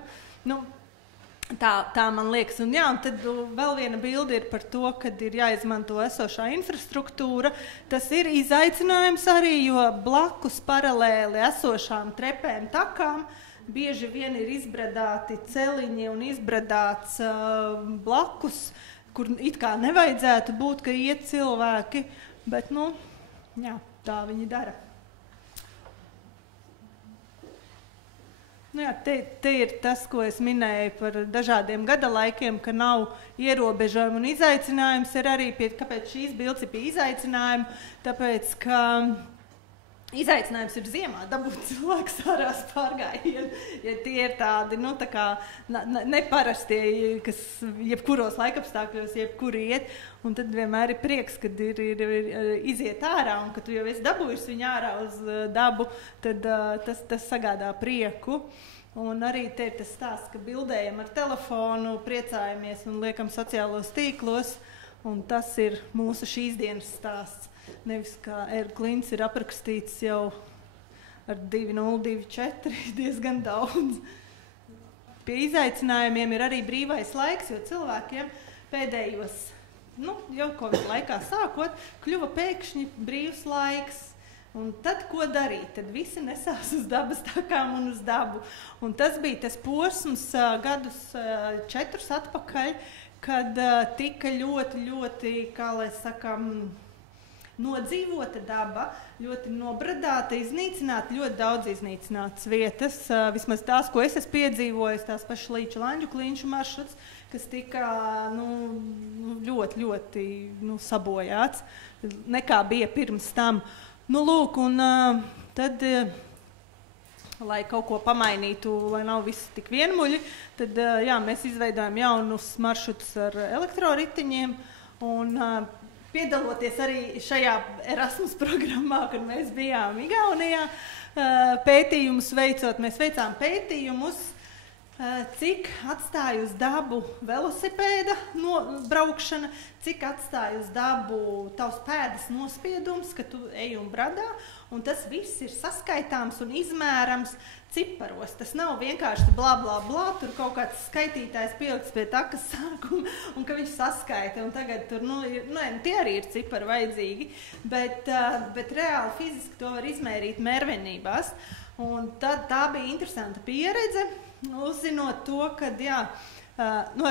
Tā man liekas, un tad vēl viena bilde ir par to, kad ir jāizmanto esošā infrastruktūra. Tas ir izaicinājums arī, jo blakus paralēli esošām trepēm takām bieži vien ir izbradāti celiņi un izbradāts blakus, kur it kā nevajadzētu būt, ka iet cilvēki, bet, tā viņi dara. Te ir tas, ko es minēju par dažādiem gada laikiem, ka nav ierobežojumi un izaicinājums ir arī, kāpēc šīs bildes ir pie izaicinājuma, tāpēc, ka izaicinājums ir ziemā dabūt cilvēkus ārās pārgājienu, ja tie ir tādi, neparastie, kas jebkuros laikapstākļos, jebkur iet, un tad vienmēr ir prieks, kad ir iziet ārā, un kad tu jau esi dabūjusi viņu ārā uz dabu, tad tas sagādā prieku. Un arī te ir tas stāsts, ka bildējam ar telefonu, priecājamies un liekam sociālos tīklos, un tas ir mūsu šīs dienas stāsts. Nevis kā Klints ir aprakstīts jau ar 2.024, diezgan daudz. Pie izaicinājumiem ir arī brīvais laiks, jo cilvēkiem pēdējos, jau Covid laikā sākot, kļuva pēkšņi brīvs laiks. Un tad, ko darīt? Tad visi nesās uz dabas takām un uz dabu. Un tas bija tas posms gadus 4 atpakaļ, kad tika ļoti, kā lai sakam, nodzīvota daba, ļoti nobradāta, iznīcināta, ļoti daudz iznīcinātas vietas. Vismaz tās, ko es esmu piedzīvojis, tās pašas Līča Lanģu kliņšu maršruts, kas tika ļoti sabojāts, nekā bija pirms tam. Lūk, un tad, lai kaut ko pamainītu, lai nav visi tik vienmuļi, tad mēs izveidojam jaunus maršrutus ar elektroritiņiem, un piedaloties arī šajā Erasmus programmā, kad mēs bijām Igaunijā, pētījumus veicot, mēs veicām pētījumus, cik atstāja uz dabu velosipēda braukšana, cik atstāja uz dabu tavs pēdas nospiedums, ka tu ej un bradā, un tas viss ir saskaitāms un izmērams ciparos. Tas nav vienkārši blā, blā, blā, tur kaut kāds skaitītājs pielikts pie takas sākuma, un ka viņš saskaita, un tagad tur, tie arī ir cipari vajadzīgi, bet reāli fiziski to var izmērīt mērvenībās, un tad tā bija interesanta pieredze, uzzinot to, ka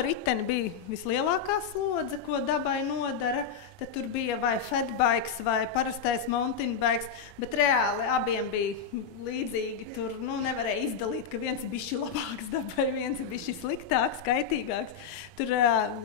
riteni bija vislielākā slodze, ko dabai nodara, tad tur bija vai fatbikes vai parastais mountain bikes, bet reāli abiem bija līdzīgi. Tur nevarēja izdalīt, ka viens ir bišķi labāks dabai, viens ir bišķi sliktāks, kaitīgāks. Tur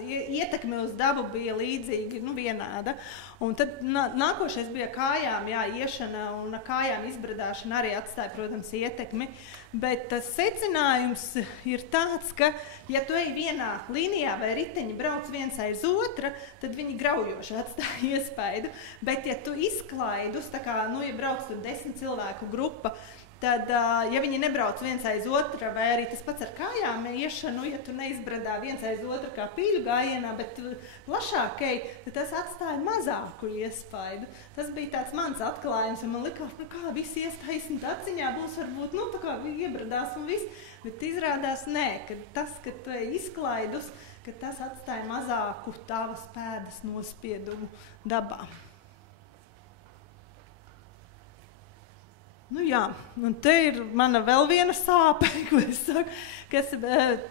ietekme uz dabu bija līdzīgi, vienāda. Un tad nākošais bija kājām, iešana un kājām izbradāšana arī atstāja, protams, ietekmi. Bet tas secinājums ir tāds, ka, ja tu ej vienā līnijā vai riteņi brauc viens aiz otra, tad viņi graujoši atstāja iespaidu. Bet, ja tu izklaidus, tā kā, ja brauc tur 10 cilvēku grupa, tad, ja viņi nebrauc viens aiz otra, vai arī tas pats ar kājām iešanu, ja tu neizbradā viens aiz otru kā pīļu gājienā, bet plašāk ej, tad tas atstāja mazāku iespaidu. Tas bija tāds mans atklājums, un man likās, kā visi iestaisni taciņā būs varbūt, tā kā iebradās un viss, bet izrādās nē, ka tas, ka tu ej izklaidus, ka tas atstāja mazāku tavas pēdas nospiedumu dabā. Jā, un te ir mana vēl viena sāpe, ko es saku, kas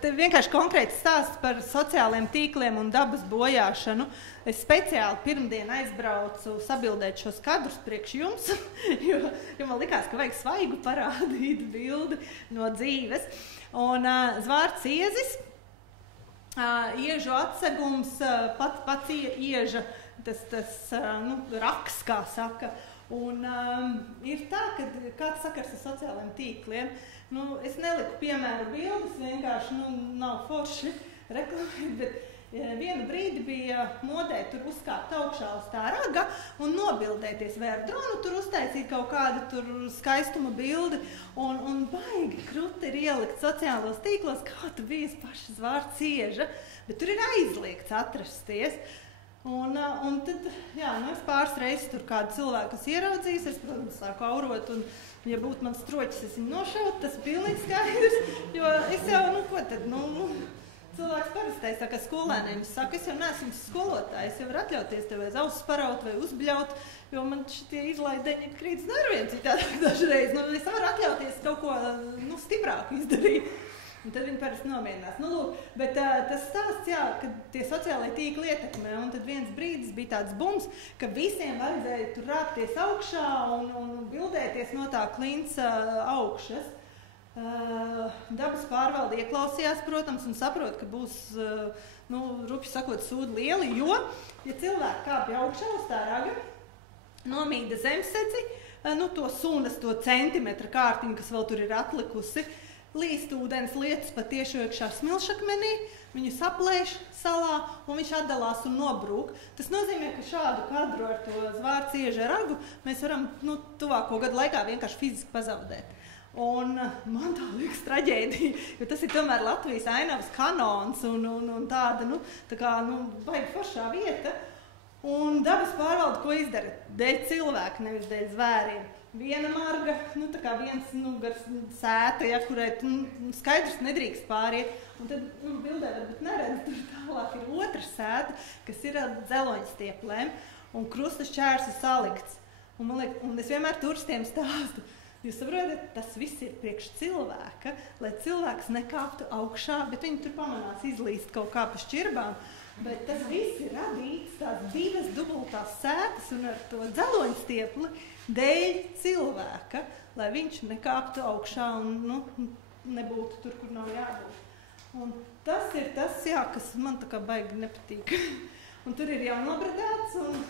te vienkārši konkrēti stāsts par sociāliem tīkliem un dabas bojāšanu. Es speciāli pirmdien aizbraucu sabildēt šos kadrus priekš jums, jo man likās, ka vajag svaigu parādīt bildi no dzīves. Un zvārds iezis, iežu atsegums, pats ieža, tas raks, kā saka. Un ir tā, ka kāds sakars ar sociālajiem tīkliem, es neliku piemēru bildes, vienkārši nav forši reklamēt, bet vienu brīdi bija modē tur uzkāpt augšā uz tā raga un nobildēties, vai ar dronu tur uztaisīt kaut kādu tur skaistuma bildi, un baigi kruti ir ielikt sociālos tīklos, kā tu bijis pašas vārds ieža, bet tur ir aizliegts atrasties. Un tad, es pāris reizes tur kādu cilvēku, kas ieraudzījis, es, protams, sāku aurot, un, ja būtu mans troķis, es viņu nošaut, tas ir pilnīgi skaidrs, jo es jau, ko tad, cilvēks parastais, tā kā skolēniem, es saku, es jau neesmu skolotājs, es jau varu atļauties tev aiz ausis paraut vai uzbļaut, jo man šitie izlaideņi krīt nerviem citādāk dažreiz, es varu atļauties kaut ko, stiprāku izdarīt. Un tad viņi parasti nomierinās. Bet tas stāsts, ka tie sociālai tīkli ietekmē, un tad viens brīdis bija tāds bums, ka visiem vajadzēja tur rāpties augšā un bildēties no tā klinca augšas. Dabas pārvalde ieklausījās, protams, un saprot, ka būs, rupji sakot, sūdi lieli, jo, ja cilvēki kāpja augšā uz tā raga, nomīda zemsedzi, to sunas, to centimetra kārtiņu, kas vēl tur ir atlikusi, līst ūdens lietas patieši iekšā smilšakmenī, viņu saplēš salā un viņš atdalās un nobrūk. Tas nozīmē, ka šādu kadru ar to zvārds ieža ragu mēs varam tuvāko gadu laikā vienkārši fiziski pazaudēt. Un man tā liekas traģēdija, jo tas ir tomēr Latvijas ainavas kanons un tāda, tā kā, baigi foršā vieta. Un dabas pārvalde, ko izdara? Dēļ cilvēka, nevis dēļ zvēriem. Viena marga, tā kā viens gars sēta, kurai skaidrs nedrīkst pāriet. Un tad bildē varbūt neredz, tur tālāk ir otra sēta, kas ir ar dzeloņstieplēm, un krusta šķērs ir salikts. Un es vienmēr turistiem stāstu. Jūs saprotat, tas viss ir priekš cilvēka, lai cilvēks nekāptu augšā, bet viņi tur pamanās izlīst kaut kā pa šķirbām. Bet tas viss ir radīts tās divas dubultās sētas un ar to dzeloņstiepli dēļ cilvēka, lai viņš nekāptu augšā un nebūtu tur, kur nav jābūt. Un tas ir tas, kas man tā kā baigi nepatīk. Un tur ir jau nobradāts, un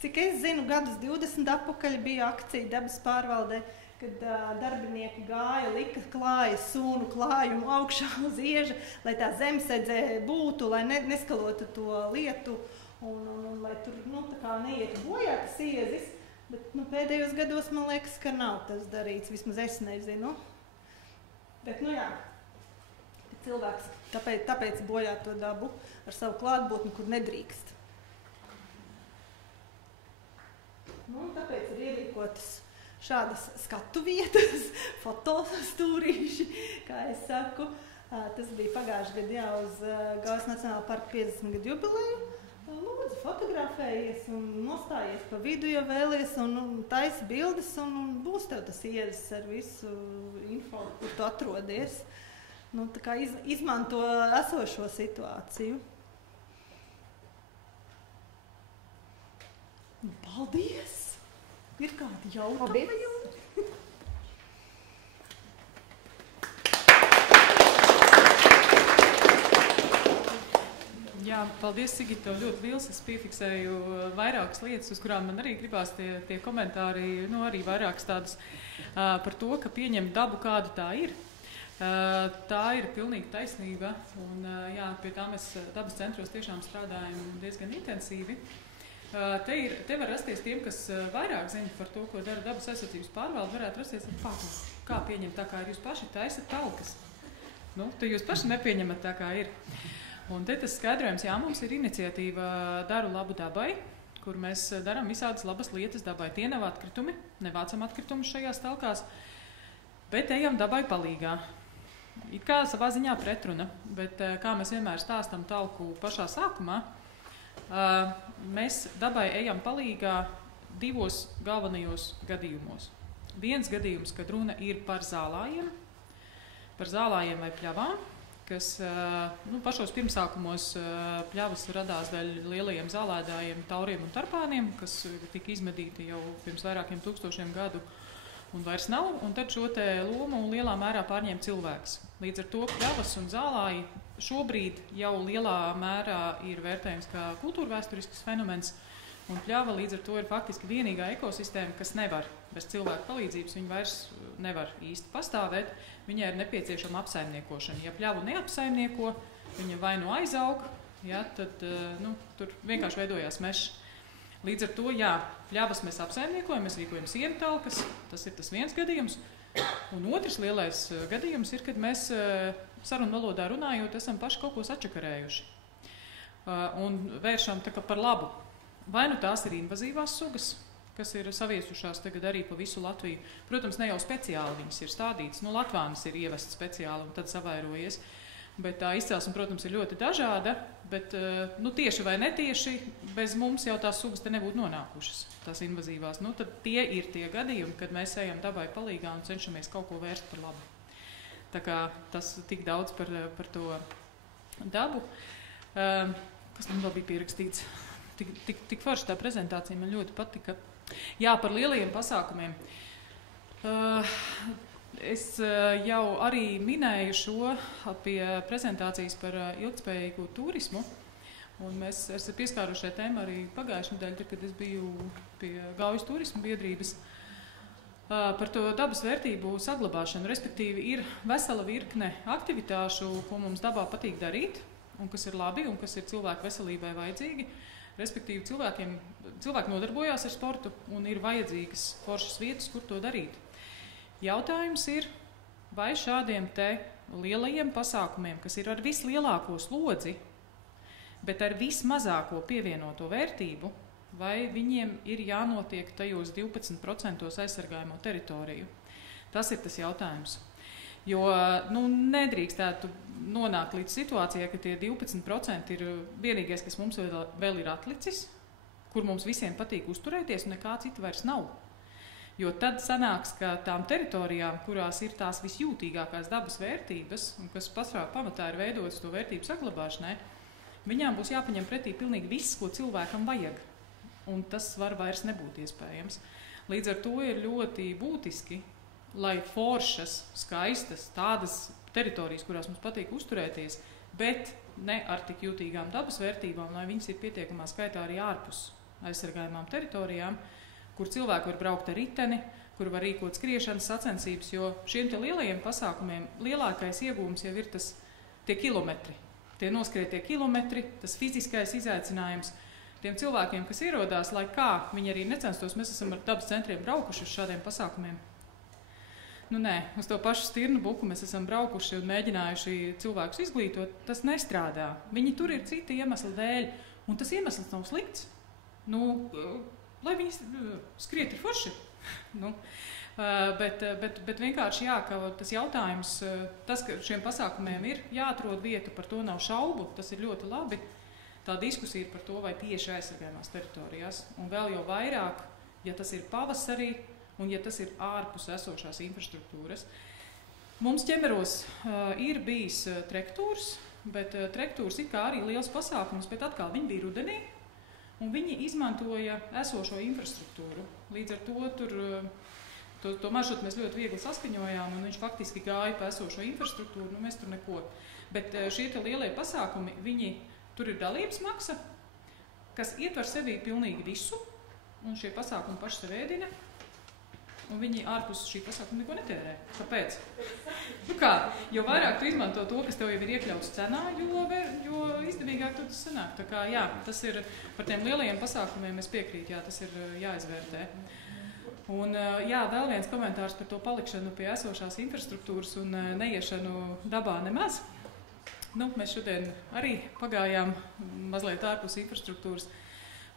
cik es zinu, gadus 20 atpakaļ bija akcija dabas pārvaldē, kad darbinieki gāja, lika klāja sūnu klājumu augšā uz ieža, lai tā zemsedzē būtu, lai neskalotu to lietu un lai tur tā kā neietu bojā tas iezis. Bet pēdējos gados man liekas, ka nav tas darīts, vismaz es nezinu. Bet cilvēks tāpēc bojā to dabu ar savu klātbūtni, kur nedrīkst. Tāpēc ir ierīkotas šādas skatu vietas, fotostūrīši, kā es saku. Tas bija pagājuši gadu uz Gaujas Nacionāla parka 50 gadu jubileju. Lūdzu, fotografējies un nostājies pa vidu, ja vēlies, un taisi bildes, un būs tev tas iezis ar visu info, kur tu atrodies. Tā kā izmanto esošo situāciju. Paldies! Ir kādi jautājumi? Jā, paldies, Sigita, tev ļoti liels. Es piefiksēju vairākas lietas, uz kurām man arī gribās tie komentāri, arī vairākas tādas par to, ka pieņem dabu, kāda tā ir. Tā ir pilnīgi taisnība, un pie tā mēs dabas centros tiešām strādājam diezgan intensīvi. Te var rasties tiem, kas vairāk zina par to, ko dara dabas aizsardzības pārvalde, varētu rasties ar faktu. Kā pieņemt tā, kā ir jūs paši taisat talkas. Nu, te jūs paši nepieņemat tā, kā ir. Un te tas skaidrojums, jā, mums ir iniciatīva Daru labu dabai, kur mēs darām visādas labas lietas dabai. Tie nav atkritumi, nevācam atkritumus šajās talkās, bet ejam dabai palīgā. It kā savā ziņā pretruna, bet kā mēs vienmēr stāstam talku pašā sākumā, mēs dabai ejam palīgā 2 galvenajos gadījumos. Viens gadījums, kad runa ir par zālājiem vai pļavām, kas pašos pirmsākumos pļavas radās dēļ lielajiem zālēdājiem, tauriem un tarpāniem, kas tika izmedīti jau pirms vairākiem tūkstošiem gadu un vairs nav, un tad šo te lomu lielā mērā pārņēma cilvēks. Līdz ar to pļavas un zālāji šobrīd jau lielā mērā ir vērtējums kā kultūrvēsturisks fenomens, un pļava līdz ar to ir faktiski vienīgā ekosistēma, kas nevar bez cilvēku palīdzības, viņa vairs nevar īsti pastāvēt, viņai ir nepieciešama apsaimniekošana. Ja pļavu neapsaimnieko, viņa vai nu aizaug, ja, tad tur vienkārši veidojās mežs. Līdz ar to, jā, pļavas mēs apsaimniekojam, mēs rīkojam sienu talkas, tas ir tas viens gadījums. Un otrs lielais gadījums ir, kad mēs sarunu valodā runājot, esam paši kaut ko sačakarējuši un vēršam tā kā par labu. Vai nu tās ir invazīvās sugas, kas ir saviesušās tagad arī pa visu Latviju. Protams, ne jau speciāli viņas ir stādītas, latvānis ir ievests speciāli un tad savairojies. Bet tā izcelsme, protams, ir ļoti dažāda, bet tieši vai netieši bez mums jau tās sugas te nebūtu nonākušas, tās invazīvās. Tad tie ir tie gadījumi, kad mēs ejam dabai palīgā un cenšamies kaut ko vērst par labu. Tā kā tas tik daudz par to dabu. Kas man vēl bija pierakstīts? Tik forši tā prezentācija man ļoti patika. Jā, par lielajiem pasākumiem. Es jau arī minēju šo pie prezentācijas par ilgtspējīgu turismu, un mēs esam pieskārušai tēmu arī pagājušajā nedēļā, kad es biju pie Gaujas turismu biedrības, par to dabas vērtību saglabāšanu. Respektīvi ir vesela virkne aktivitāšu, ko mums dabā patīk darīt, un kas ir labi, un kas ir cilvēku veselībai vajadzīgi. Respektīvi cilvēki nodarbojās ar sportu, un ir vajadzīgas foršas vietas, kur to darīt. Jautājums ir, vai šādiem te lielajiem pasākumiem, kas ir ar vislielāko slodzi, bet ar vismazāko pievienoto vērtību, vai viņiem ir jānotiek tajos 12% aizsargājamo teritoriju? Tas ir tas jautājums. Jo nedrīkstētu nonākt līdz situācijai, ka tie 12% ir vienīgais, kas mums vēl ir atlicis, kur mums visiem patīk uzturēties, un nekā cita vairs nav. Jo tad sanāks, ka tām teritorijām, kurās ir tās visjūtīgākās dabas vērtības, un kas pamatā ir veidotas to vērtību saglabāšanai, viņām būs jāpaņem pretī pilnīgi viss, ko cilvēkam vajag. Un tas var vairs nebūt iespējams. Līdz ar to ir ļoti būtiski, lai foršas, skaistas, tādas teritorijas, kurās mums patīk uzturēties, bet ne ar tik jūtīgām dabas vērtībām, lai viņas ir pietiekamā skaitā arī ārpus aizsargājumām teritorijām, kur cilvēki var braukt ar riteni, kur var rīkot skriešanas sacensības, jo šiem te lielajiem pasākumiem lielākais iegūms jau ir tie kilometri. Tie noskriecie kilometri, tas fiziskais izaicinājums. Tiem cilvēkiem, kas ierodās, lai kā viņi arī necenstos, mēs esam ar dabas centriem braukuši uz šādiem pasākumiem. Nē, uz to pašu Stirnu buku mēs esam braukuši un mēģinājuši cilvēkus izglītot, tas nestrādā. Viņi tur ir citi iemesli dēļ, un tas iemesls nav slikts. Lai viņi skriet ir forši. Bet vienkārši jā, ka tas jautājums, tas, ka šiem pasākumiem ir jāatrod vieta, par to nav šaubu, tas ir ļoti labi. Tā diskusija ir par to, vai tieši aizsargājumās teritorijās. Un vēl jau vairāk, ja tas ir pavasarī un ja tas ir ārpus esošās infrastruktūras. Mums Ķemeros ir bijis trektūrs, bet trektūrs ir kā arī liels pasākums, bet atkal viņi bija rudenī. Un viņi izmantoja esošo infrastruktūru. Līdz ar to to maršrutu mēs ļoti viegli saskaņojām, un viņš faktiski gāja pa esošo infrastruktūru, mēs tur neko. Bet šie te lielie pasākumi, tur ir dalības maksa, kas ietver sevī pilnīgi visu, un šie pasākumi paši sev ēdina. un viņi ārpus šī pasākuma neko netērē. Kāpēc? Jo vairāk tu izmanto to, kas tev jau ir iekļauts cenā, jo izdevīgāk tas sanāk. Tā kā, jā, tas ir par tiem lielajiem pasākumiem, es piekrītu, jā, tas ir jāizvērtē. Un jā, vēl viens komentārs par to palikšanu pie esošās infrastruktūras un neiešanu dabā nemaz. Mēs šodien arī pagājām mazliet ārpus infrastruktūras,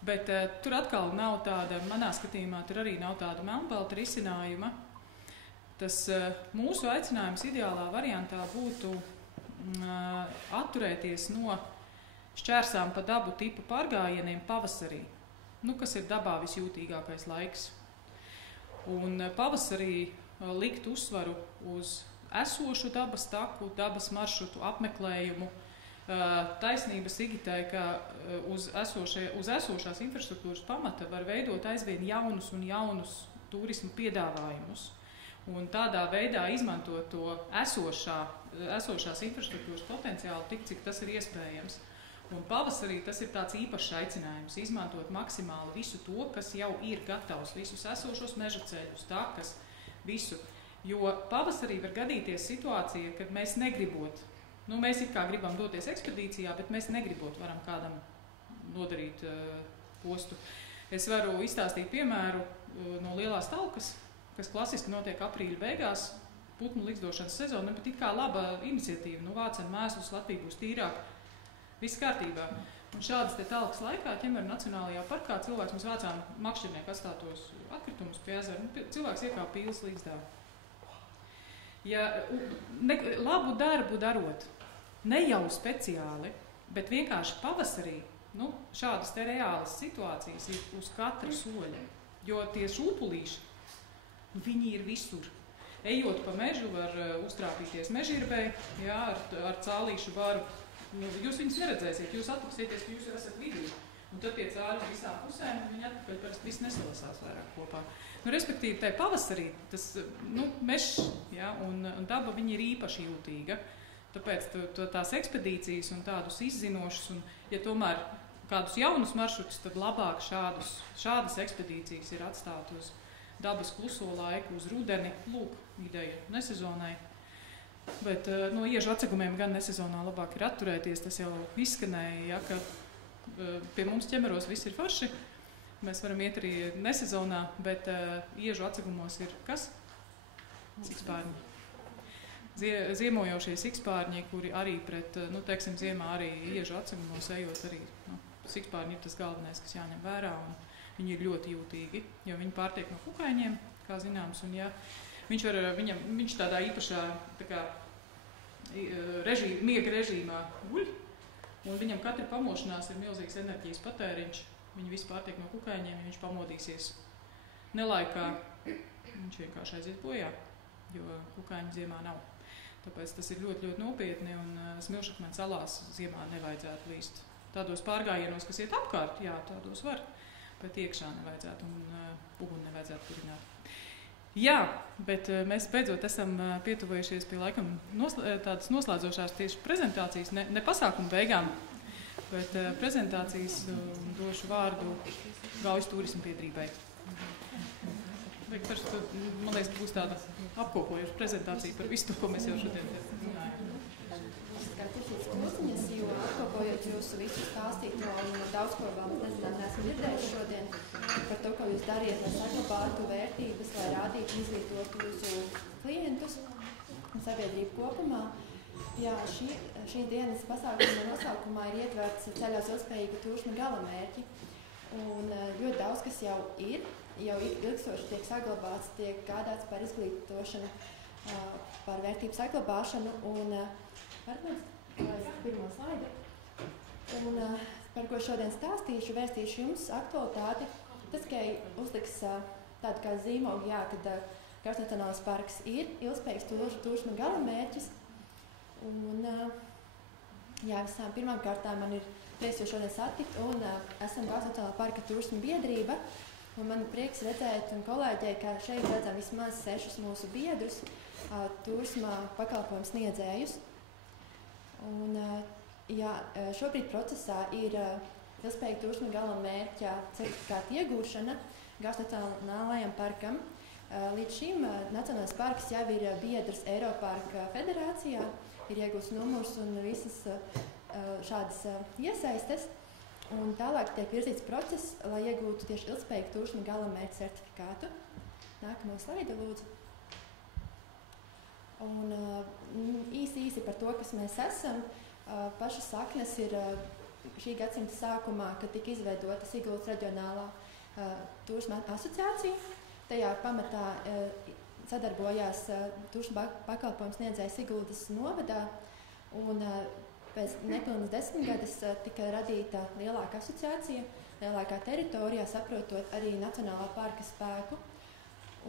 bet tur atkal nav tāda, manā skatījumā, tur arī nav tāda melnbalta risinājuma. Tas mūsu aicinājums ideālā variantā būtu atturēties no šķērsām pa dabu tipu pārgājieniem pavasarī, kas ir dabā visjūtīgākais laiks. Un pavasarī likt uzsvaru uz esošu dabas taku, dabas maršrutu apmeklējumu. Taisnība Sigitai, ka uz esošās infrastruktūras pamata var veidot aizvien jaunus un jaunus turismu piedāvājumus. Un tādā veidā izmantot to esošās infrastruktūras potenciālu tik, cik tas ir iespējams. Un pavasarī tas ir tāds īpašs aicinājums izmantot maksimāli visu to, kas jau ir gatavs, visus esošos meža ceļus, takas, visu. Jo pavasarī var gadīties situācija, kad mēs negribot, mēs it kā gribam doties ekspedīcijā, bet mēs negribot varam kādam nodarīt postu. Es varu izstāstīt piemēru no Lielās Talkas, kas klasiski notiek aprīļa beigās, putnu likstošanas sezona, bet it kā laba iniciatīva, vācam mēslus, Latvija būs tīrāk, viss kārtībā. Un šādas te Talkas laikā Ķemeru Nacionālajā parkā cilvēks mums vācām makšķernieku atstātos atkritumus pie ezera, cilvēks iekāpa pīles līgzdā. Ja labu darbu darot, ne jau speciāli, bet vienkārši pavasarī, šādas te reālas situācijas ir uz katra soļa, jo tie šūpulīši, viņi ir visur. Ejot pa mežu var uztrāpīties mežirbei, ar cālīšu varu. Jūs viņus neredzēsiet, jūs atpūsieties, ka jūs esat vidū. Un tad tie cāļi visām pusēm, viņi atpakaļ parasti viss nesalasās vairāk kopā. Respektīvi, tai pavasarī tas mežs, un daba viņi ir īpaši jūtīga. Tāpēc tās ekspedīcijas un tādus izzinošus, un ja tomēr kādus jaunus maršrutus, tad labāk šādas ekspedīcijas ir atstāt uz dabas kluso laiku, uz rudeni, lūk, ideja nesezonai. Bet no iežu atsegumiem gan nesezonā labāk ir atturēties, tas jau izskanēja, ka pie mums ķemeros viss ir forši. Mēs varam iet arī nesezonā, bet iežu atsegumos ir kas? Sikspārņi. Ziemojošie sikspārņi, kuri arī pret, teiksim, ziemā arī iežu atsegumos ejot arī, sikspārņi ir tas galvenais, kas jāņem vērā, un viņi ir ļoti jūtīgi, jo viņi pārtiek no kukaiņiem, kā zināms, un viņš tādā īpašā miega režīmā guļ, un viņam katra pamošanās ir milzīgs enerģijas patēriņš. Viņi visi pārtiek no kukaiņiem, ja viņš pamodīsies nelaikā, viņš vienkārši aiziet bojā, jo kukaiņu ziemā nav. Tāpēc tas ir ļoti, ļoti nopietni, un Smilšakmeņa salās ziemā nevajadzētu līst. Tādos pārgājienos, kas iet apkārt, jā, tādos var, bet iekšā nevajadzētu, un uguni nevajadzētu kurināt. Jā, bet mēs beidzot esam pietuvojušies pie laikam tādas noslēdzošās tieši prezentācijas, ne pasākumu beigām, bet prezentācijas došu vārdu Gaujas turismu biedrībai. Man liekas, ka būs tāda apkopojuša prezentācija par visu to, ko mēs jau šodien runājam. Klusniņas, jo apkopojot jūsu visu stāstīto un daudz ko vēl neesam dzirdējuši šodien par to, ko jūs dariet, lai saglabātu vērtības, lai rādītu un izglītotu jūsu klientus un sabiedrību kopumā. Jā, šī dienas pasākuma nosaukumā ir ietverts ceļā uz ilgspējīgu turisma galamērķi. Un ļoti daudz, kas jau ilgstoši tiek saglabāts, tiek gādāts par izglītošanu, par vērtību saglabāšanu. Un pirmo slaidu. Un par ko šodien stāstīšu, vēstīšu jums aktualitāti. Tas tikai uzliks tādu kā zīmogu, kad Gaujas Nacionālais parks ir ilgspējīgs turisma galamērķis. Un visām pirmām kārtām man ir prieks jūs šodien satikt, un esam Gaujas Nacionālā parka turisma biedrība. Un man prieks redzēt un kolēģei, ka šeit redzam vismaz 6 mūsu biedrus, turisma pakalpojumu sniedzējus. Un, šobrīd procesā ir ilgspējīga turisma galamērķa certifikāta iegūšana Gaujas Nacionālajam parkam. Līdz šim Nacionālais parks jau ir biedrs Eiroparka federācijā, ir iegūts numurs un visas šādas iesaistes. Un tālāk tiek virzīts process, lai iegūtu tieši ilgspējīgu turisma galamērķa certifikātu. Nākamo slaidu, lūdzu. Un īsi par to, kas mēs esam. Pašas saknes ir šī gadsimta sākumā, kad tika izveidota Siguldas reģionālā turisma asociācija. Tajā pamatā sadarbojās turisma pakalpojumu sniedzēja Siguldas novadā. Un pēc nepilnas 10 gadus tika radīta lielāka asociācija, lielākā teritorijā, saprotot arī Nacionālā parka spēku.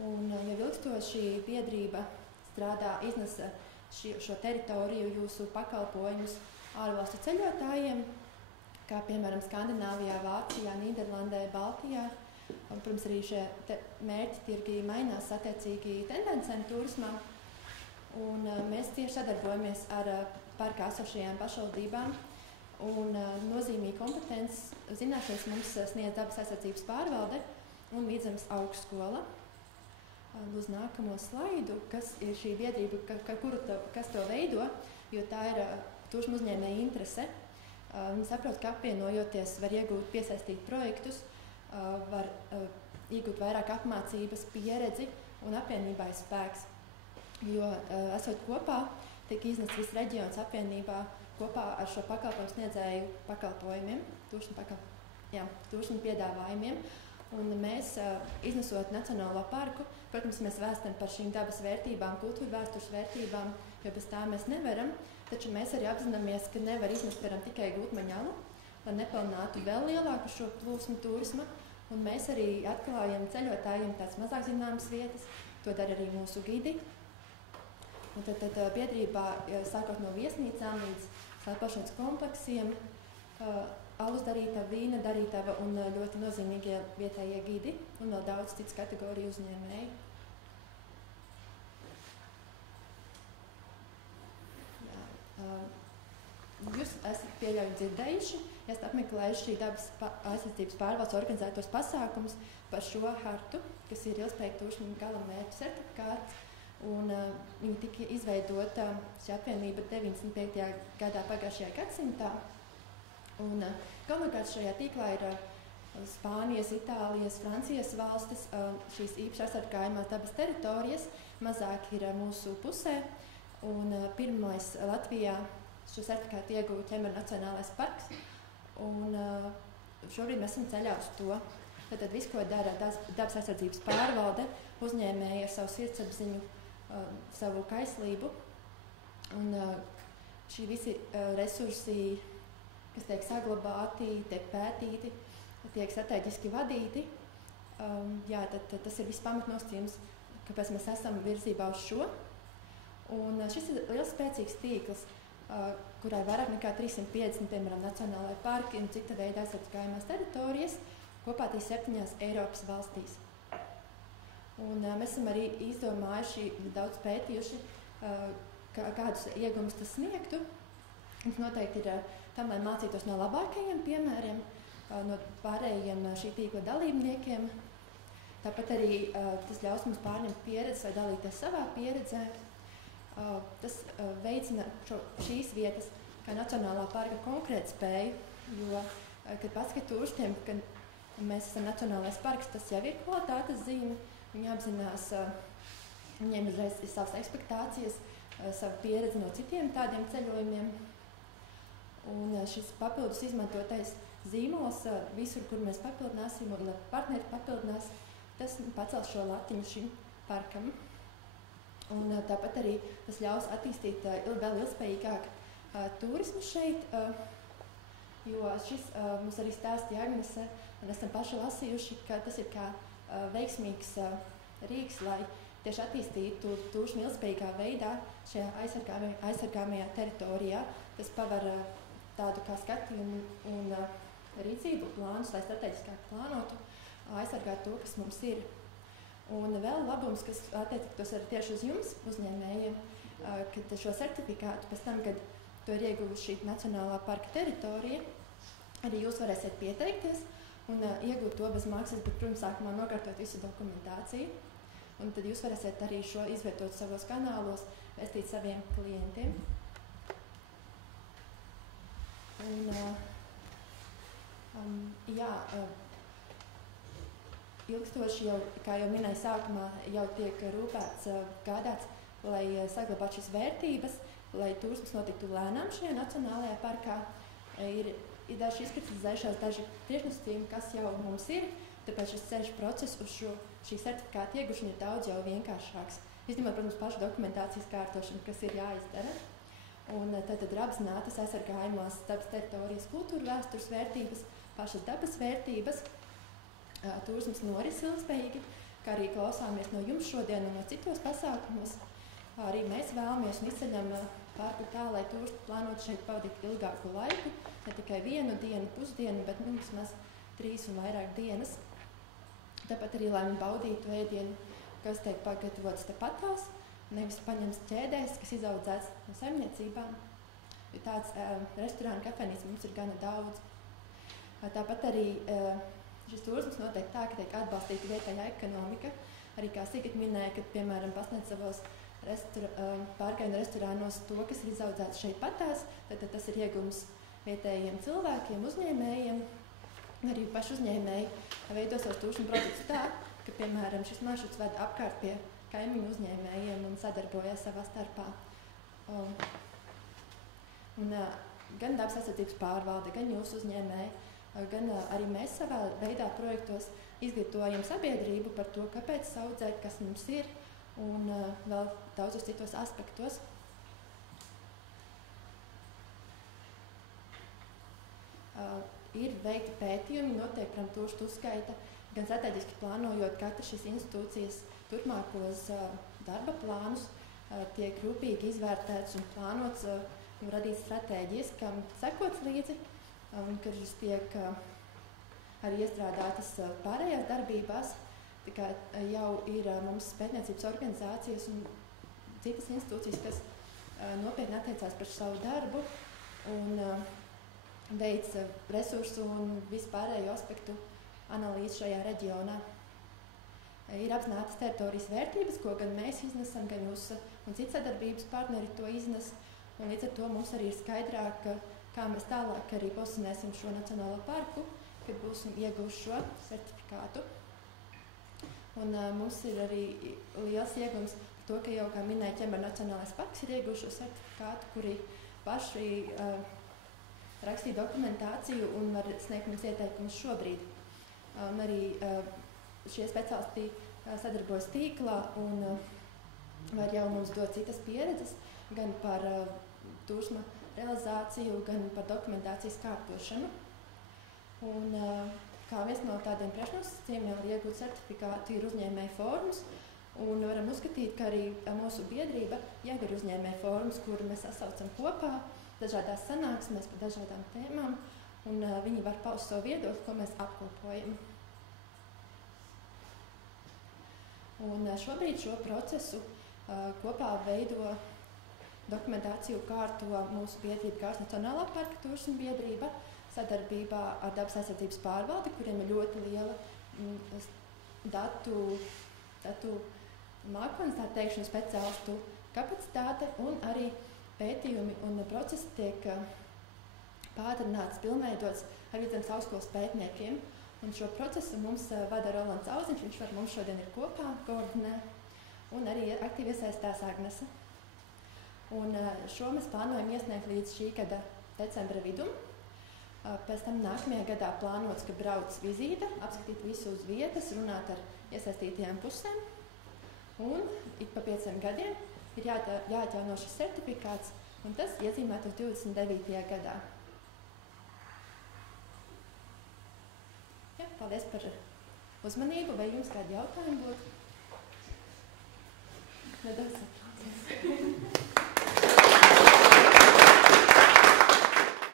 Un jau ilgstoši biedrība strādā, iznesa šo teritoriju, jūsu pakalpojumus ārvalstu ceļotājiem, kā piemēram Skandināvijā, Vācijā, Nīderlandē, Baltijā. Un, protams, arī šie mērķi tirgi mainās attiecīgi tendencēm turismā. Un mēs tieši sadarbojamies ar parkā esošajām pašvaldībām. Un nozīmīgi kompetences zināšanas mums sniedz dabas aizsardzības pārvalde un Vidzemes augstskola. Uz nākamo slaidu, kas ir šī biedrība, kas to veido, jo tā ir turisma uzņēmēja interese. Viņi saprot, ka apvienojoties var iegūt piesaistīt projektus, var iegūt vairāk apmācības, pieredzi un apvienībā ir spēks. Jo esot kopā, tiek iznests viss reģions apvienībā kopā ar šo pakalpojumu sniedzēju pakalpojumiem, turisma piedāvājumiem. Un mēs, iznesot Nacionālo parku, protams, mēs vēstam par šīm dabas vērtībām, kultūra vēstures vērtībām, jo bez tā mēs nevaram. Taču mēs arī apzināmies, ka nevar iznest tikai gultmaņalu, lai nepelnātu vēl lielāku šo plūsmu turisma. Un mēs arī atklājam ceļotājiem tādas mazāk zināmas vietas, to dara arī mūsu gidi. Un tad biedrībā, sākot no viesnīcām līdz slēpošanas kompleksiem, alus darītava, vīna darītava un ļoti nozīmīgie vietējie gidi un vēl daudz citas kategoriju uzņēmēju. Jūs esat pieļauju dzirdējuši, esat apmeklējuši šī dabas aizsardzības pārvaldes organizētos pasākumus par šo hartu, kas ir ilgspējīga turisma galamērķa certifikāts. Un viņa tika izveidota šī apvienība 95. gadā pagājušajā gadsimtā. Un galvenokārt šajā tīklā ir Spānijas, Itālijas, Francijas valstis, šīs īpaši aizsargājumās dabas teritorijas, mazāk ir mūsu pusē. Un pirmais Latvijā šo certifikātu ieguva Ķemeru Nacionālais parks. Un šobrīd mēs esam ceļā uz to. Tad viss, ko dara dabas aizsardzības pārvalde, uzņēmēji ar savu sirdsapziņu, savu kaislību. Un šī visi resursi, kas tiek saglabāti, tiek pētīti, tiek strateģiski vadīti, tad tas ir viss pamatnosacījums, kāpēc mēs esam virzībā uz šo. Un šis ir liels spēcīgs tīkls, kurā ir vairāk nekā 350, piemēram, nacionālai parki un cita veida aizsargājumās teritorijas, kopā 7 Eiropas valstīs. Un mēs esam arī izdomājuši, daudz pētījuši, kādus iegumus tas sniegtu. Mums noteikti ir tam, lai mācītos no labākajiem piemēriem, no pārējiem šī tīkla dalībniekiem. Tāpat arī tas ļaus mums pārņemt pieredzi vai dalīties savā pieredzē. Tas veicina šīs vietas kā Nacionālā parka konkrētspēju, jo, kad paskatīt turistiem, ka mēs esam Nacionālais parks, tas jau ir kvalitātes zīme. Viņi apzinās, viņiem uzreiz ir savas ekspektācijas, savu pieredzi no citiem tādiem ceļojumiem. Un šis papildus izmantotais zīmols, visur, kur mēs papildināsim un partneri papildinās, tas pacels šo latiņu šim parkam. Un tāpat arī tas ļaus attīstīt vēl ilgspējīgāk turismu šeit, jo šis mums arī stāstīja Agnese, un esam paši lasījuši, ka tas ir kā veiksmīgs rīks, lai tieši attīstītu turismu ilgspējīgā veidā šajā aizsargāmajā teritorijā, kas paver tādu kā skatījumu un rīcību plānus, lai strateģiskāk plānotu, aizsargāt to, kas mums ir. Un vēl labums, kas attiektos arī tieši uz jums, uzņēmējiem, kad šo certifikātu pēc tam, kad to ir ieguvuši šī Nacionālā parka teritorija, arī jūs varēsiet pieteikties un iegūt to bez maksas, bet, protams, sākumā nokārtot visu dokumentāciju. Un tad jūs varēsiet arī šo izvietot savos kanālos, vēstīt saviem klientiem. Ilgstoši jau, kā jau minēju sākumā, jau tiek rūpēts, gādāts, lai saglabātu šīs vērtības, lai turisms notiktu lēnām šajā nacionālajā parkā. Ir daži izkristalizējušās, daži priekšnosacījumi, kas jau mums ir, tāpēc šis ceļš process uz šī certifikāta iegūšana ir daudz jau vienkāršāks. Izņemot, protams, pašu dokumentācijas kārtošanu, kas ir jāizdara. Un tad ir apzinātas aizsargājumās dabas teritorijas kultūra vēstures vērtības, pašas dabas vērtības, turisms noris ilgspējīgi, kā arī klausāmies no jums šodien un no citos pasākumos. Arī mēs vēlamies un izceļam parku tā, lai turisti plānot šeit pavadīt ilgāku laiku, ne tikai 1 dienu, pusdienu, bet vismaz 3 un vairāk dienas. Tāpat arī, lai baudītu ēdienu, kas tiek pagatavots tepatās, nevis paņems ķēdēs, kas izaudzēts no saimniecībām. Jo tāds restorānu kafejnīca mums ir gana daudz. Tāpat arī šis turisms notiek tā, ka tiek atbalstīta vietējā ekonomika. Arī kā Sigita minēja, kad, piemēram, pasniedz savos pārgājienu restorānos to, kas ir izaudzēts šeit patās, tad tas ir iegums vietējiem cilvēkiem, uzņēmējiem. Arī paši uzņēmēji veido savus turismu produktus tā, ka, piemēram, šis maršruts ved apkārt pie kaimiņu uzņēmējiem un sadarbojas savā starpā. Gan dabas aizsardzības pārvalde, gan jūsu uzņēmēji, gan arī mēs savā veidā projektos izglītojam sabiedrību par to, kāpēc audzēt, kas mums ir, un vēl daudzos citos aspektos. Ir veikti pētījumi, notiek turistu uzskaita, gan strateģiski plānojot katru šīs institūcijas turpmākos darba plānus, tiek rūpīgi izvērtēts un plānots un radīts stratēģijas, kam sekots līdzi, kad šis tiek arī iestrādātas pārējās darbībās. Tā kā jau ir mums pētniecības organizācijas un citas institūcijas, kas nopietni attiecās par savu darbu un veic resursu un vispārējo aspektu analīzi šajā reģionā. Ir apzinātas teritorijas vērtības, ko gan mēs iznesam, gan jūs un citi sadarbības partneri to iznes. Un līdz ar to mums arī ir skaidrāk, kā mēs tālāk arī pozicionēsim šo nacionālo parku, kad būsim ieguvuši šo certifikātu. Un mums ir arī liels iegums par to, ka jau, kā minēja Ķemberu Nacionālais parks, ir ieguvuši šo certifikātu, kuri paši rakstīja dokumentāciju un var sniegt mums ieteikumus šobrīd. Un arī šie speciālisti sadarbojas tīklā un var jau mums dot citas pieredzes gan par turisma realizāciju, gan par dokumentācijas kārtošanu. Un kā viens no tādiem priekšnosacījumiem, lai iegūtu certifikātu, ir uzņēmēju fórums. Un varam uzskatīt, ka arī mūsu biedrība jau ir uzņēmēju fórums, kuru mēs sasaucam kopā dažādās sanāksmēs par dažādām tēmām. Un viņi var paust savu viedokli, ko mēs apkopojam. Un šobrīd šo procesu kopā veido dokumentāciju kārto mūsu biedrība Kārs Nacionālā parka turisma biedrība sadarbībā ar dabas aizsardzības pārvaldi, kuriem ir ļoti liela datu mākslinieks, tā teikšana, speciālistu kapacitāte, un arī pētījumi un procesi tiek pātrināts, pilnveidots ar Vidzemes augstskolas pētniekiem. Un šo procesu mums vada Rolands Auziņš, viņš ar mums šodien ir kopā, koordinē, un arī aktīvi iesaistās Agnese. Un šo mēs plānojam iesniegt līdz šī gada decembra vidum. Pēc tam nākamajā gadā plānots, ka brauc vizīte, apskatīt visu uz vietas, runāt ar iesaistītajām pusēm. Un ik pa 5 gadiem ir jāatjauno šis certifikāts, un tas iezīmēts 29. gadā. Ja, paldies par uzmanību, vai jums kādi jautājumi būtu? Nedaudz saprāties.